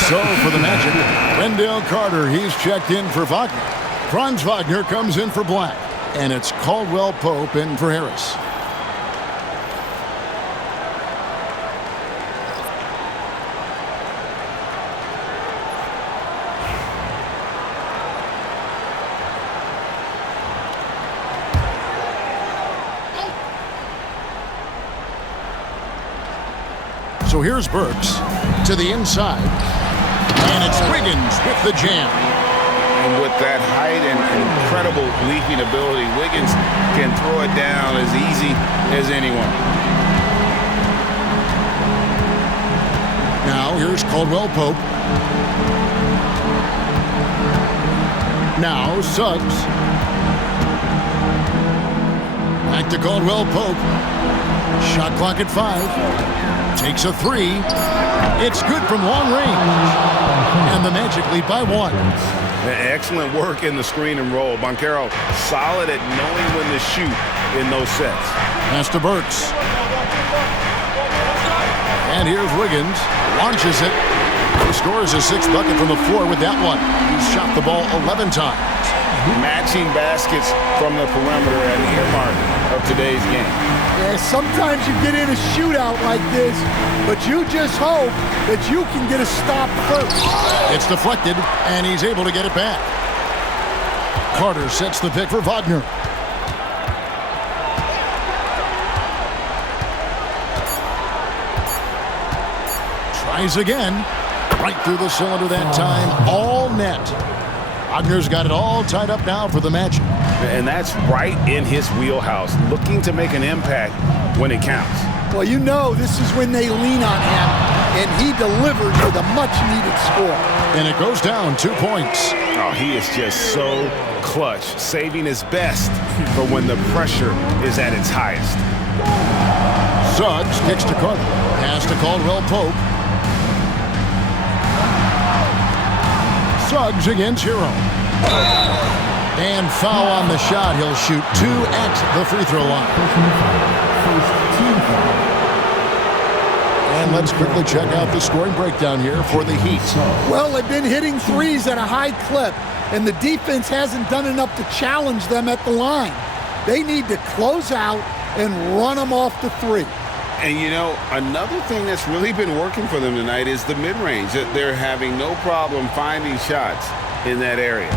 So for the Magic, Wendell Carter, he's checked in for Wagner. Franz Wagner comes in for Black. And it's Caldwell Pope in for Harris. So here's Burks to the inside. And it's Wiggins with the jam. And with that height and incredible leaping ability, Wiggins can throw it down as easy as anyone. Now here's Caldwell Pope. Now Suggs. Back to Caldwell Pope. Shot clock at 5. Takes a 3. It's good from long range. And the Magic lead by 1. Excellent work in the screen and roll. Banchero solid at knowing when to shoot in those sets. Pass to Burks. And here's Wiggins. Launches it. He scores his 6th bucket from the floor with that one. He's shot the ball 11 times. Matching baskets from the perimeter at the earmark of today's game. Yeah, sometimes you get in a shootout like this, but you just hope that you can get a stop first. It's deflected, and he's able to get it back. Carter sets the pick for Wagner. Tries again. Right through the cylinder that time. All net. Wagner's got it all tied up now for the Magic. And that's right in his wheelhouse, looking to make an impact when it counts. Well, you know this is when they lean on him, and he delivers with a much-needed score. And it goes down 2 points. Oh, he is just so clutch, saving his best for when the pressure is at its highest. Suggs kicks to Carter. Pass to Caldwell Pope. Suggs against Hero. And foul on the shot. He'll shoot 2 at the free throw line. And let's quickly check out the scoring breakdown here for the Heat. Well, they've been hitting threes at a high clip, and the defense hasn't done enough to challenge them at the line. They need to close out and run them off the three. And, you know, another thing that's really been working for them tonight is the mid-range. They're having no problem finding shots in that area.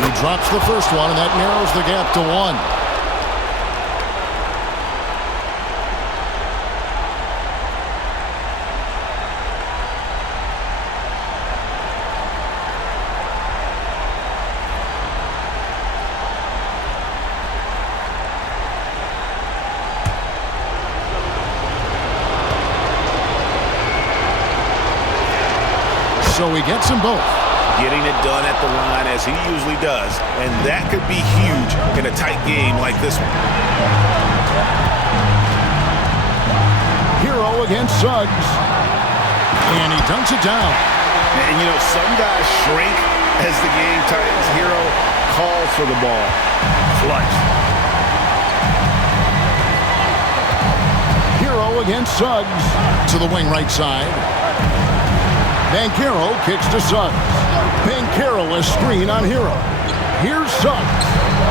He drops the first one, and that narrows the gap to 1. So he gets them both. Getting it done at the line as he usually does, and that could be huge in a tight game like this one. Hero against Suggs. And he dunks it down. And, you know, some guys shrink as the game tightens. Hero calls for the ball. Clutch. Hero against Suggs. To the wing right side. Banchero kicks to Suggs. Banchero a screen on Hero. Here's Suggs.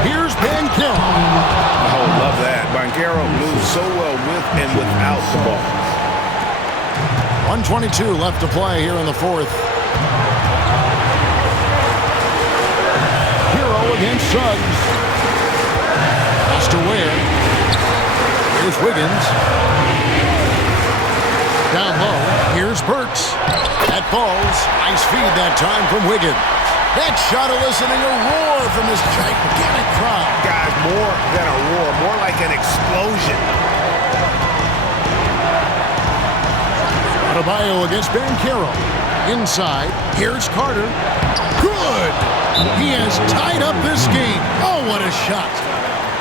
Here's Banchero. Oh, love that. Banchero moves so well with and without the ball. 1:22 left to play here in the fourth. Hero against Suggs. Pass to Ware. Here's Wiggins. Down low. Here's Burks. That falls. Nice feed that time from Wiggins. That shot eliciting a roar from this gigantic crowd. Guys, more than a roar, more like an explosion. Adebayo against Banchero. Inside. Here's Carter. Good. He has tied up this game. Oh, what a shot.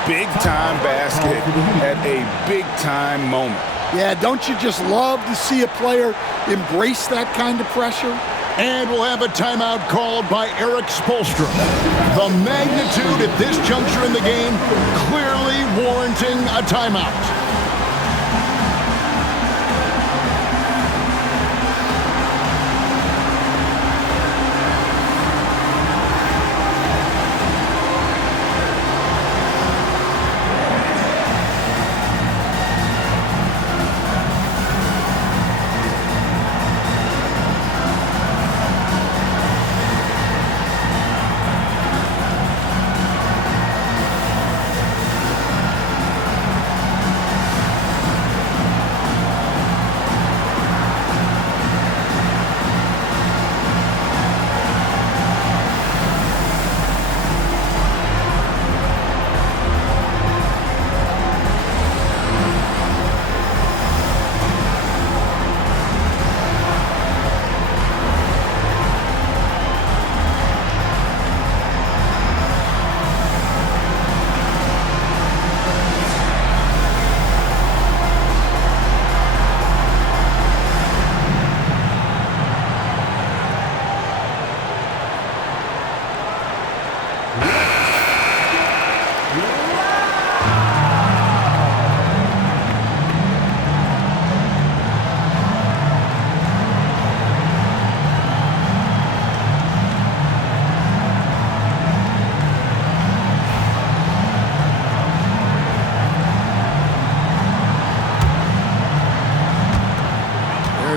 Big-time basket at a big-time moment. Yeah, don't you just love to see a player embrace that kind of pressure? And we'll have a timeout called by Eric Spoelstra. The magnitude at this juncture in the game clearly warranting a timeout.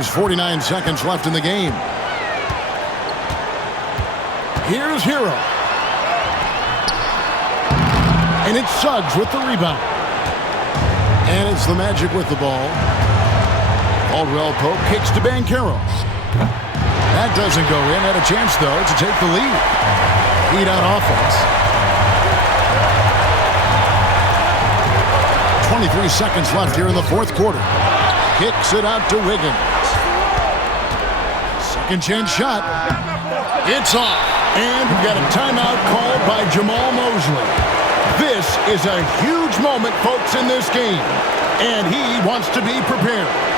There's 49 seconds left in the game. Here's Hero. And it's Suggs with the rebound. And it's the Magic with the ball. Caldwell Pope kicks to Banchero. That doesn't go in. Had a chance, though, to take the lead. Heat out offense. 23 seconds left here in the fourth quarter. Kicks it out to Wiggins. Second chance shot. It's off. And we've got a timeout called by Jamal Mosley. This is a huge moment, folks, in this game. And he wants to be prepared.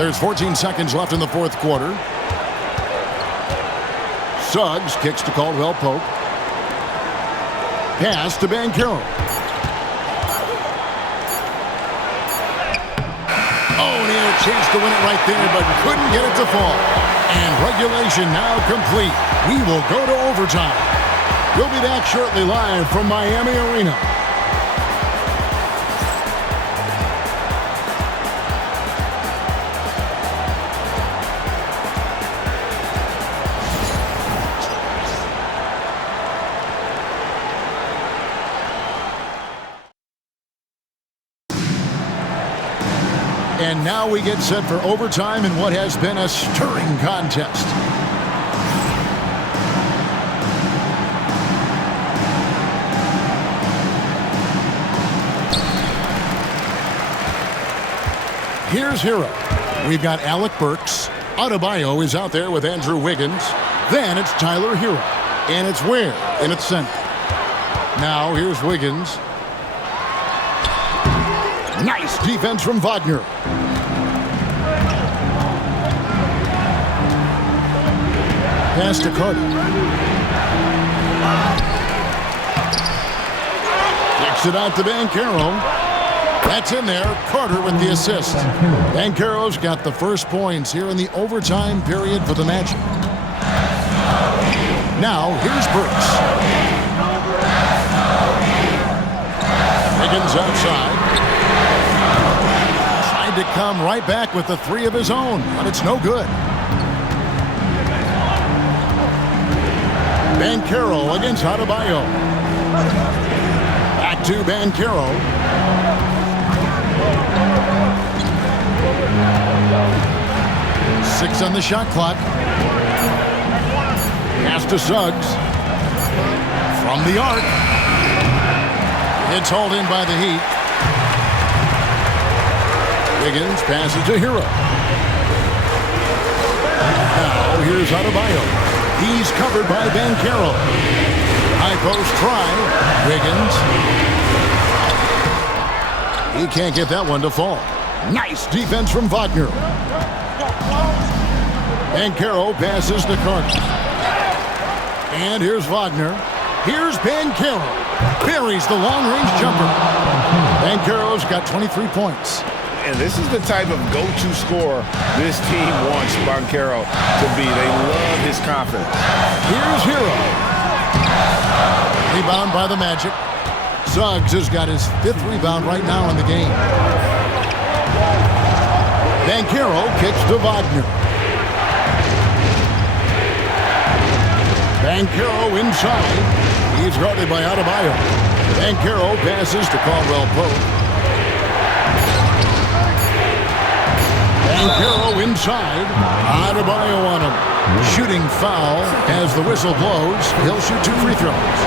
There's 14 seconds left in the fourth quarter. Suggs kicks to Caldwell Pope. Pass to Banchero. Oh, and he had a chance to win it right there, but couldn't get it to fall. And regulation now complete. We will go to overtime. We'll be back shortly live from Miami Arena. And now we get set for overtime in what has been a stirring contest. Here's Hero. We've got Alec Burks. Adebayo is out there with Andrew Wiggins. Then it's Tyler Hero. And it's Ware in its center. Now here's Wiggins. Nice defense from Wagner. Pass to Carter. Kicks it out to Banchero. That's in there. Carter with the assist. Banchero's got the first points here in the overtime period for the Magic. Now, here's Burks. Wiggins outside. Tried to come right back with the three of his own, but it's no good. Banchero against Adebayo. Back to Banchero. Six on the shot clock. Pass to Suggs. From the arc. It's hauled in by the Heat. Wiggins passes to Hero. Now here's Adebayo. He's covered by Banchero. High post try. Wiggins. He can't get that one to fall. Nice defense from Wagner. Banchero passes to Carter. And here's Wagner. Here's Banchero. Buries the long-range jumper. Banchero's got 23 points. And this is the type of go-to scorer this team wants Banchero to be. They love his confidence. Here's Hero. Rebound by the Magic. Suggs has got his 5th rebound right now in the game. Banchero kicks to Wagner. Banchero inside. He's guarded by Adebayo. Banchero passes to Caldwell Pope. Banchero inside. Adebayo on him. Shooting foul as the whistle blows. He'll shoot 2 free throws.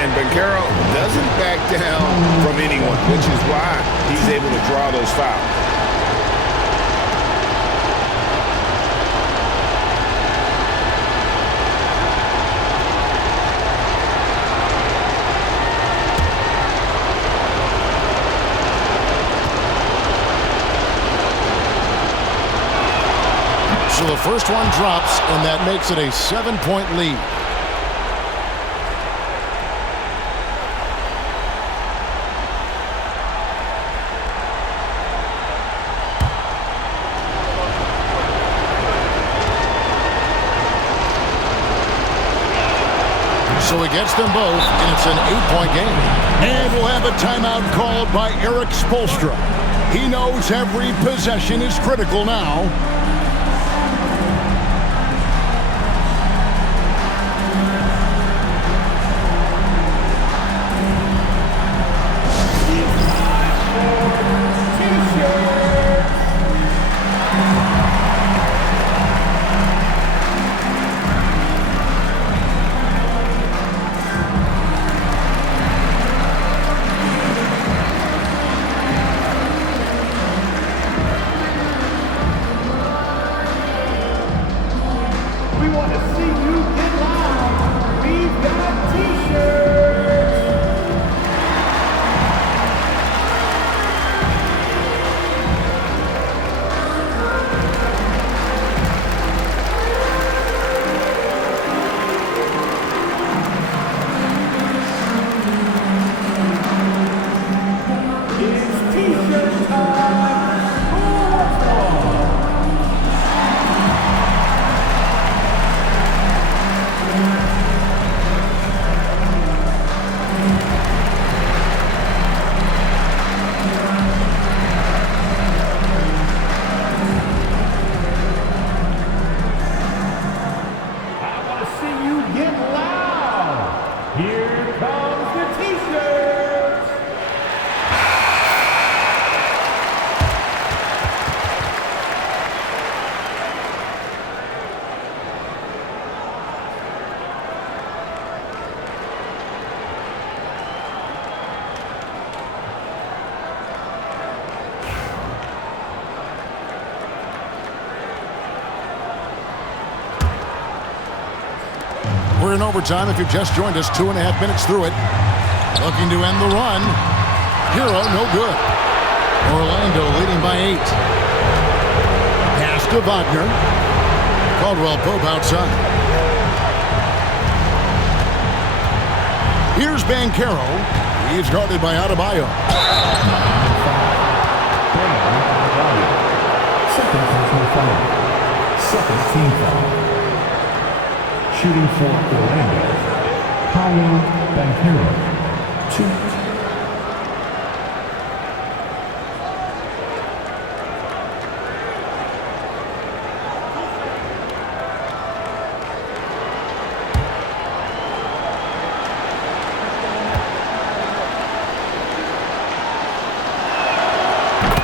And Banchero doesn't back down from anyone, which is why he's able to draw those fouls. So the first one drops, and that makes it a 7-point lead. So he gets them both, and it's an 8-point game. And we'll have a timeout called by Erik Spoelstra. He knows every possession is critical now. We're in overtime. If you've just joined us, 2.5 minutes through it. Looking to end the run. Hero, no good. Orlando leading by 8. Pass to Wagner. Caldwell Pope outside. Here's Banchero. He's guarded by Adebayo. Second team foul. Shooting for Orlando, Paolo Banchero, 2.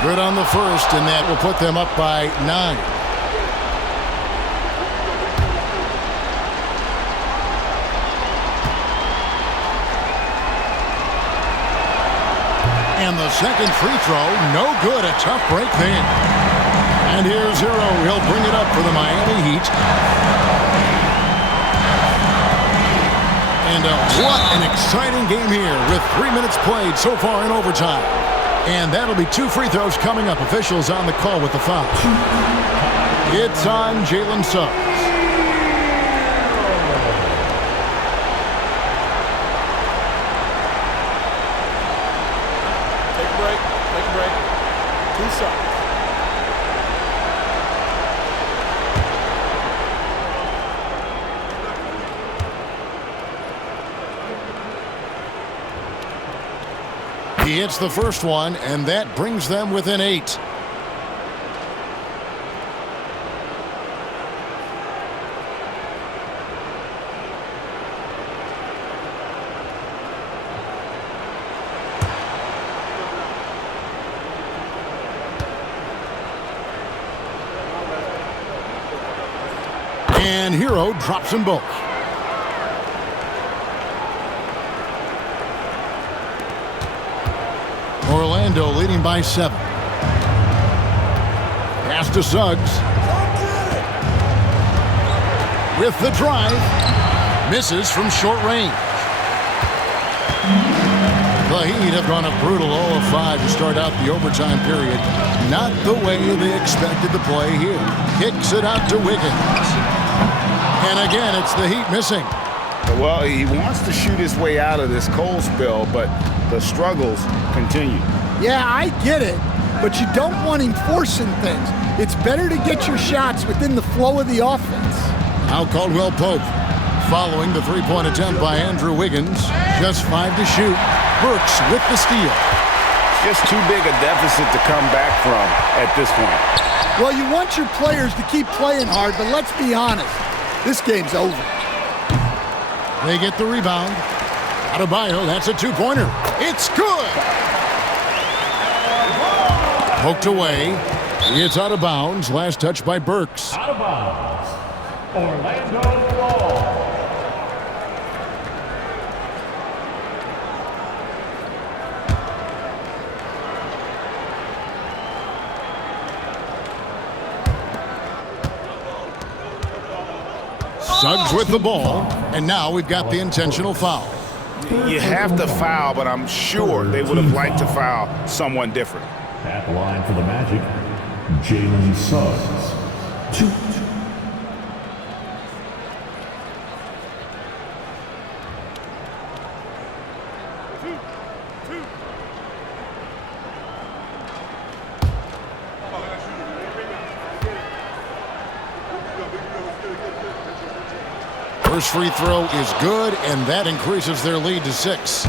Good on the first, and that will put them up by 9. And the second free throw, no good. A tough break there. And here's Hero. He'll bring it up for the Miami Heat. And what an exciting game here with 3 minutes played so far in overtime. And that'll be 2 free throws coming up. Officials on the call with the foul. It's on Jalen Suggs. Take a break. Take a break. 2 seconds. He hits the first one, and that brings them within 8. And Hero drops them both. Orlando leading by 7. Pass to Suggs. With the drive. Misses from short range. The Heat have gone a brutal 0 of 5 to start out the overtime period. Not the way they expected to play here. Kicks it out to Wiggins. And again, it's the Heat missing. Well, he wants to shoot his way out of this cold spell, but the struggles continue. Yeah, I get it, but you don't want him forcing things. It's better to get your shots within the flow of the offense. Now Caldwell Pope following the three-point attempt by Andrew Wiggins. Just 5 to shoot. Burks with the steal. Just too big a deficit to come back from at this point. Well, you want your players to keep playing hard, but let's be honest. This game's over. They get the rebound. Adebayo, that's a 2-pointer. It's good. Poked away. It's out of bounds. Last touch by Burks. Out of bounds. Orlando ball. Suggs with the ball, and now we've got the intentional foul. You have to foul, but I'm sure they would have liked to foul someone different. At the line for the Magic, Jalen Suggs. 2. First free throw is good, and that increases their lead to 6.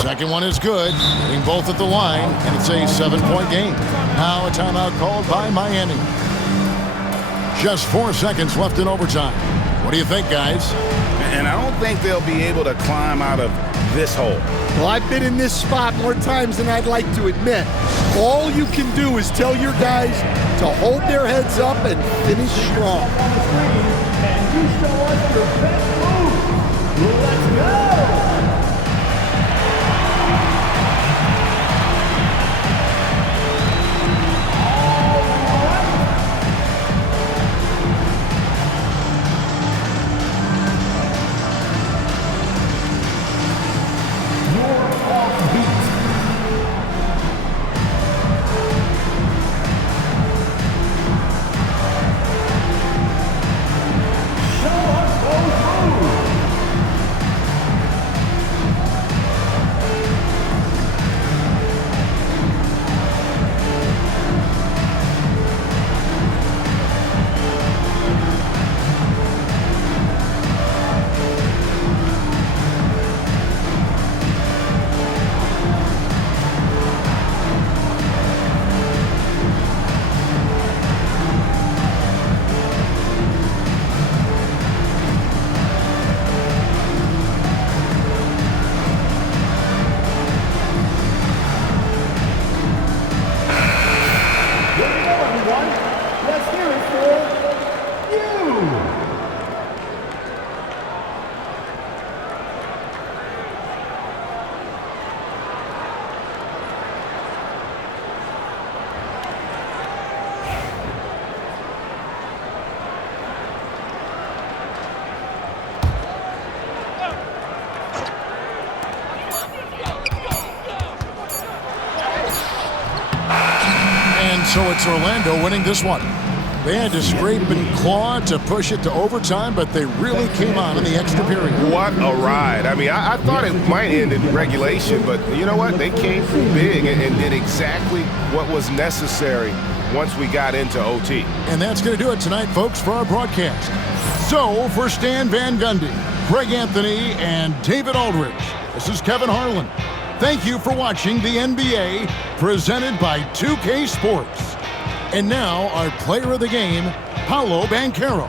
Second one is good, hitting both at the line, and it's a 7-point game. Now a timeout called by Miami. Just 4 seconds left in overtime. What do you think, guys? And I don't think they'll be able to climb out of this hole. Well, I've been in this spot more times than I'd like to admit. All you can do is tell your guys to hold their heads up and finish strong. And you show us your best move. Let's go. Show us those moves. so it's Orlando winning this one. They had to scrape and claw to push it to overtime, but they really came on in the extra period. What a ride. I mean, I thought it might end in regulation, but you know what? They came through big and did exactly what was necessary once we got into OT. And that's going to do it tonight, folks, for our broadcast. So, for Stan Van Gundy, Craig Anthony, and David Aldridge, this is Kevin Harlan. Thank you for watching the NBA, presented by 2K Sports. And now, our player of the game, Paolo Banchero.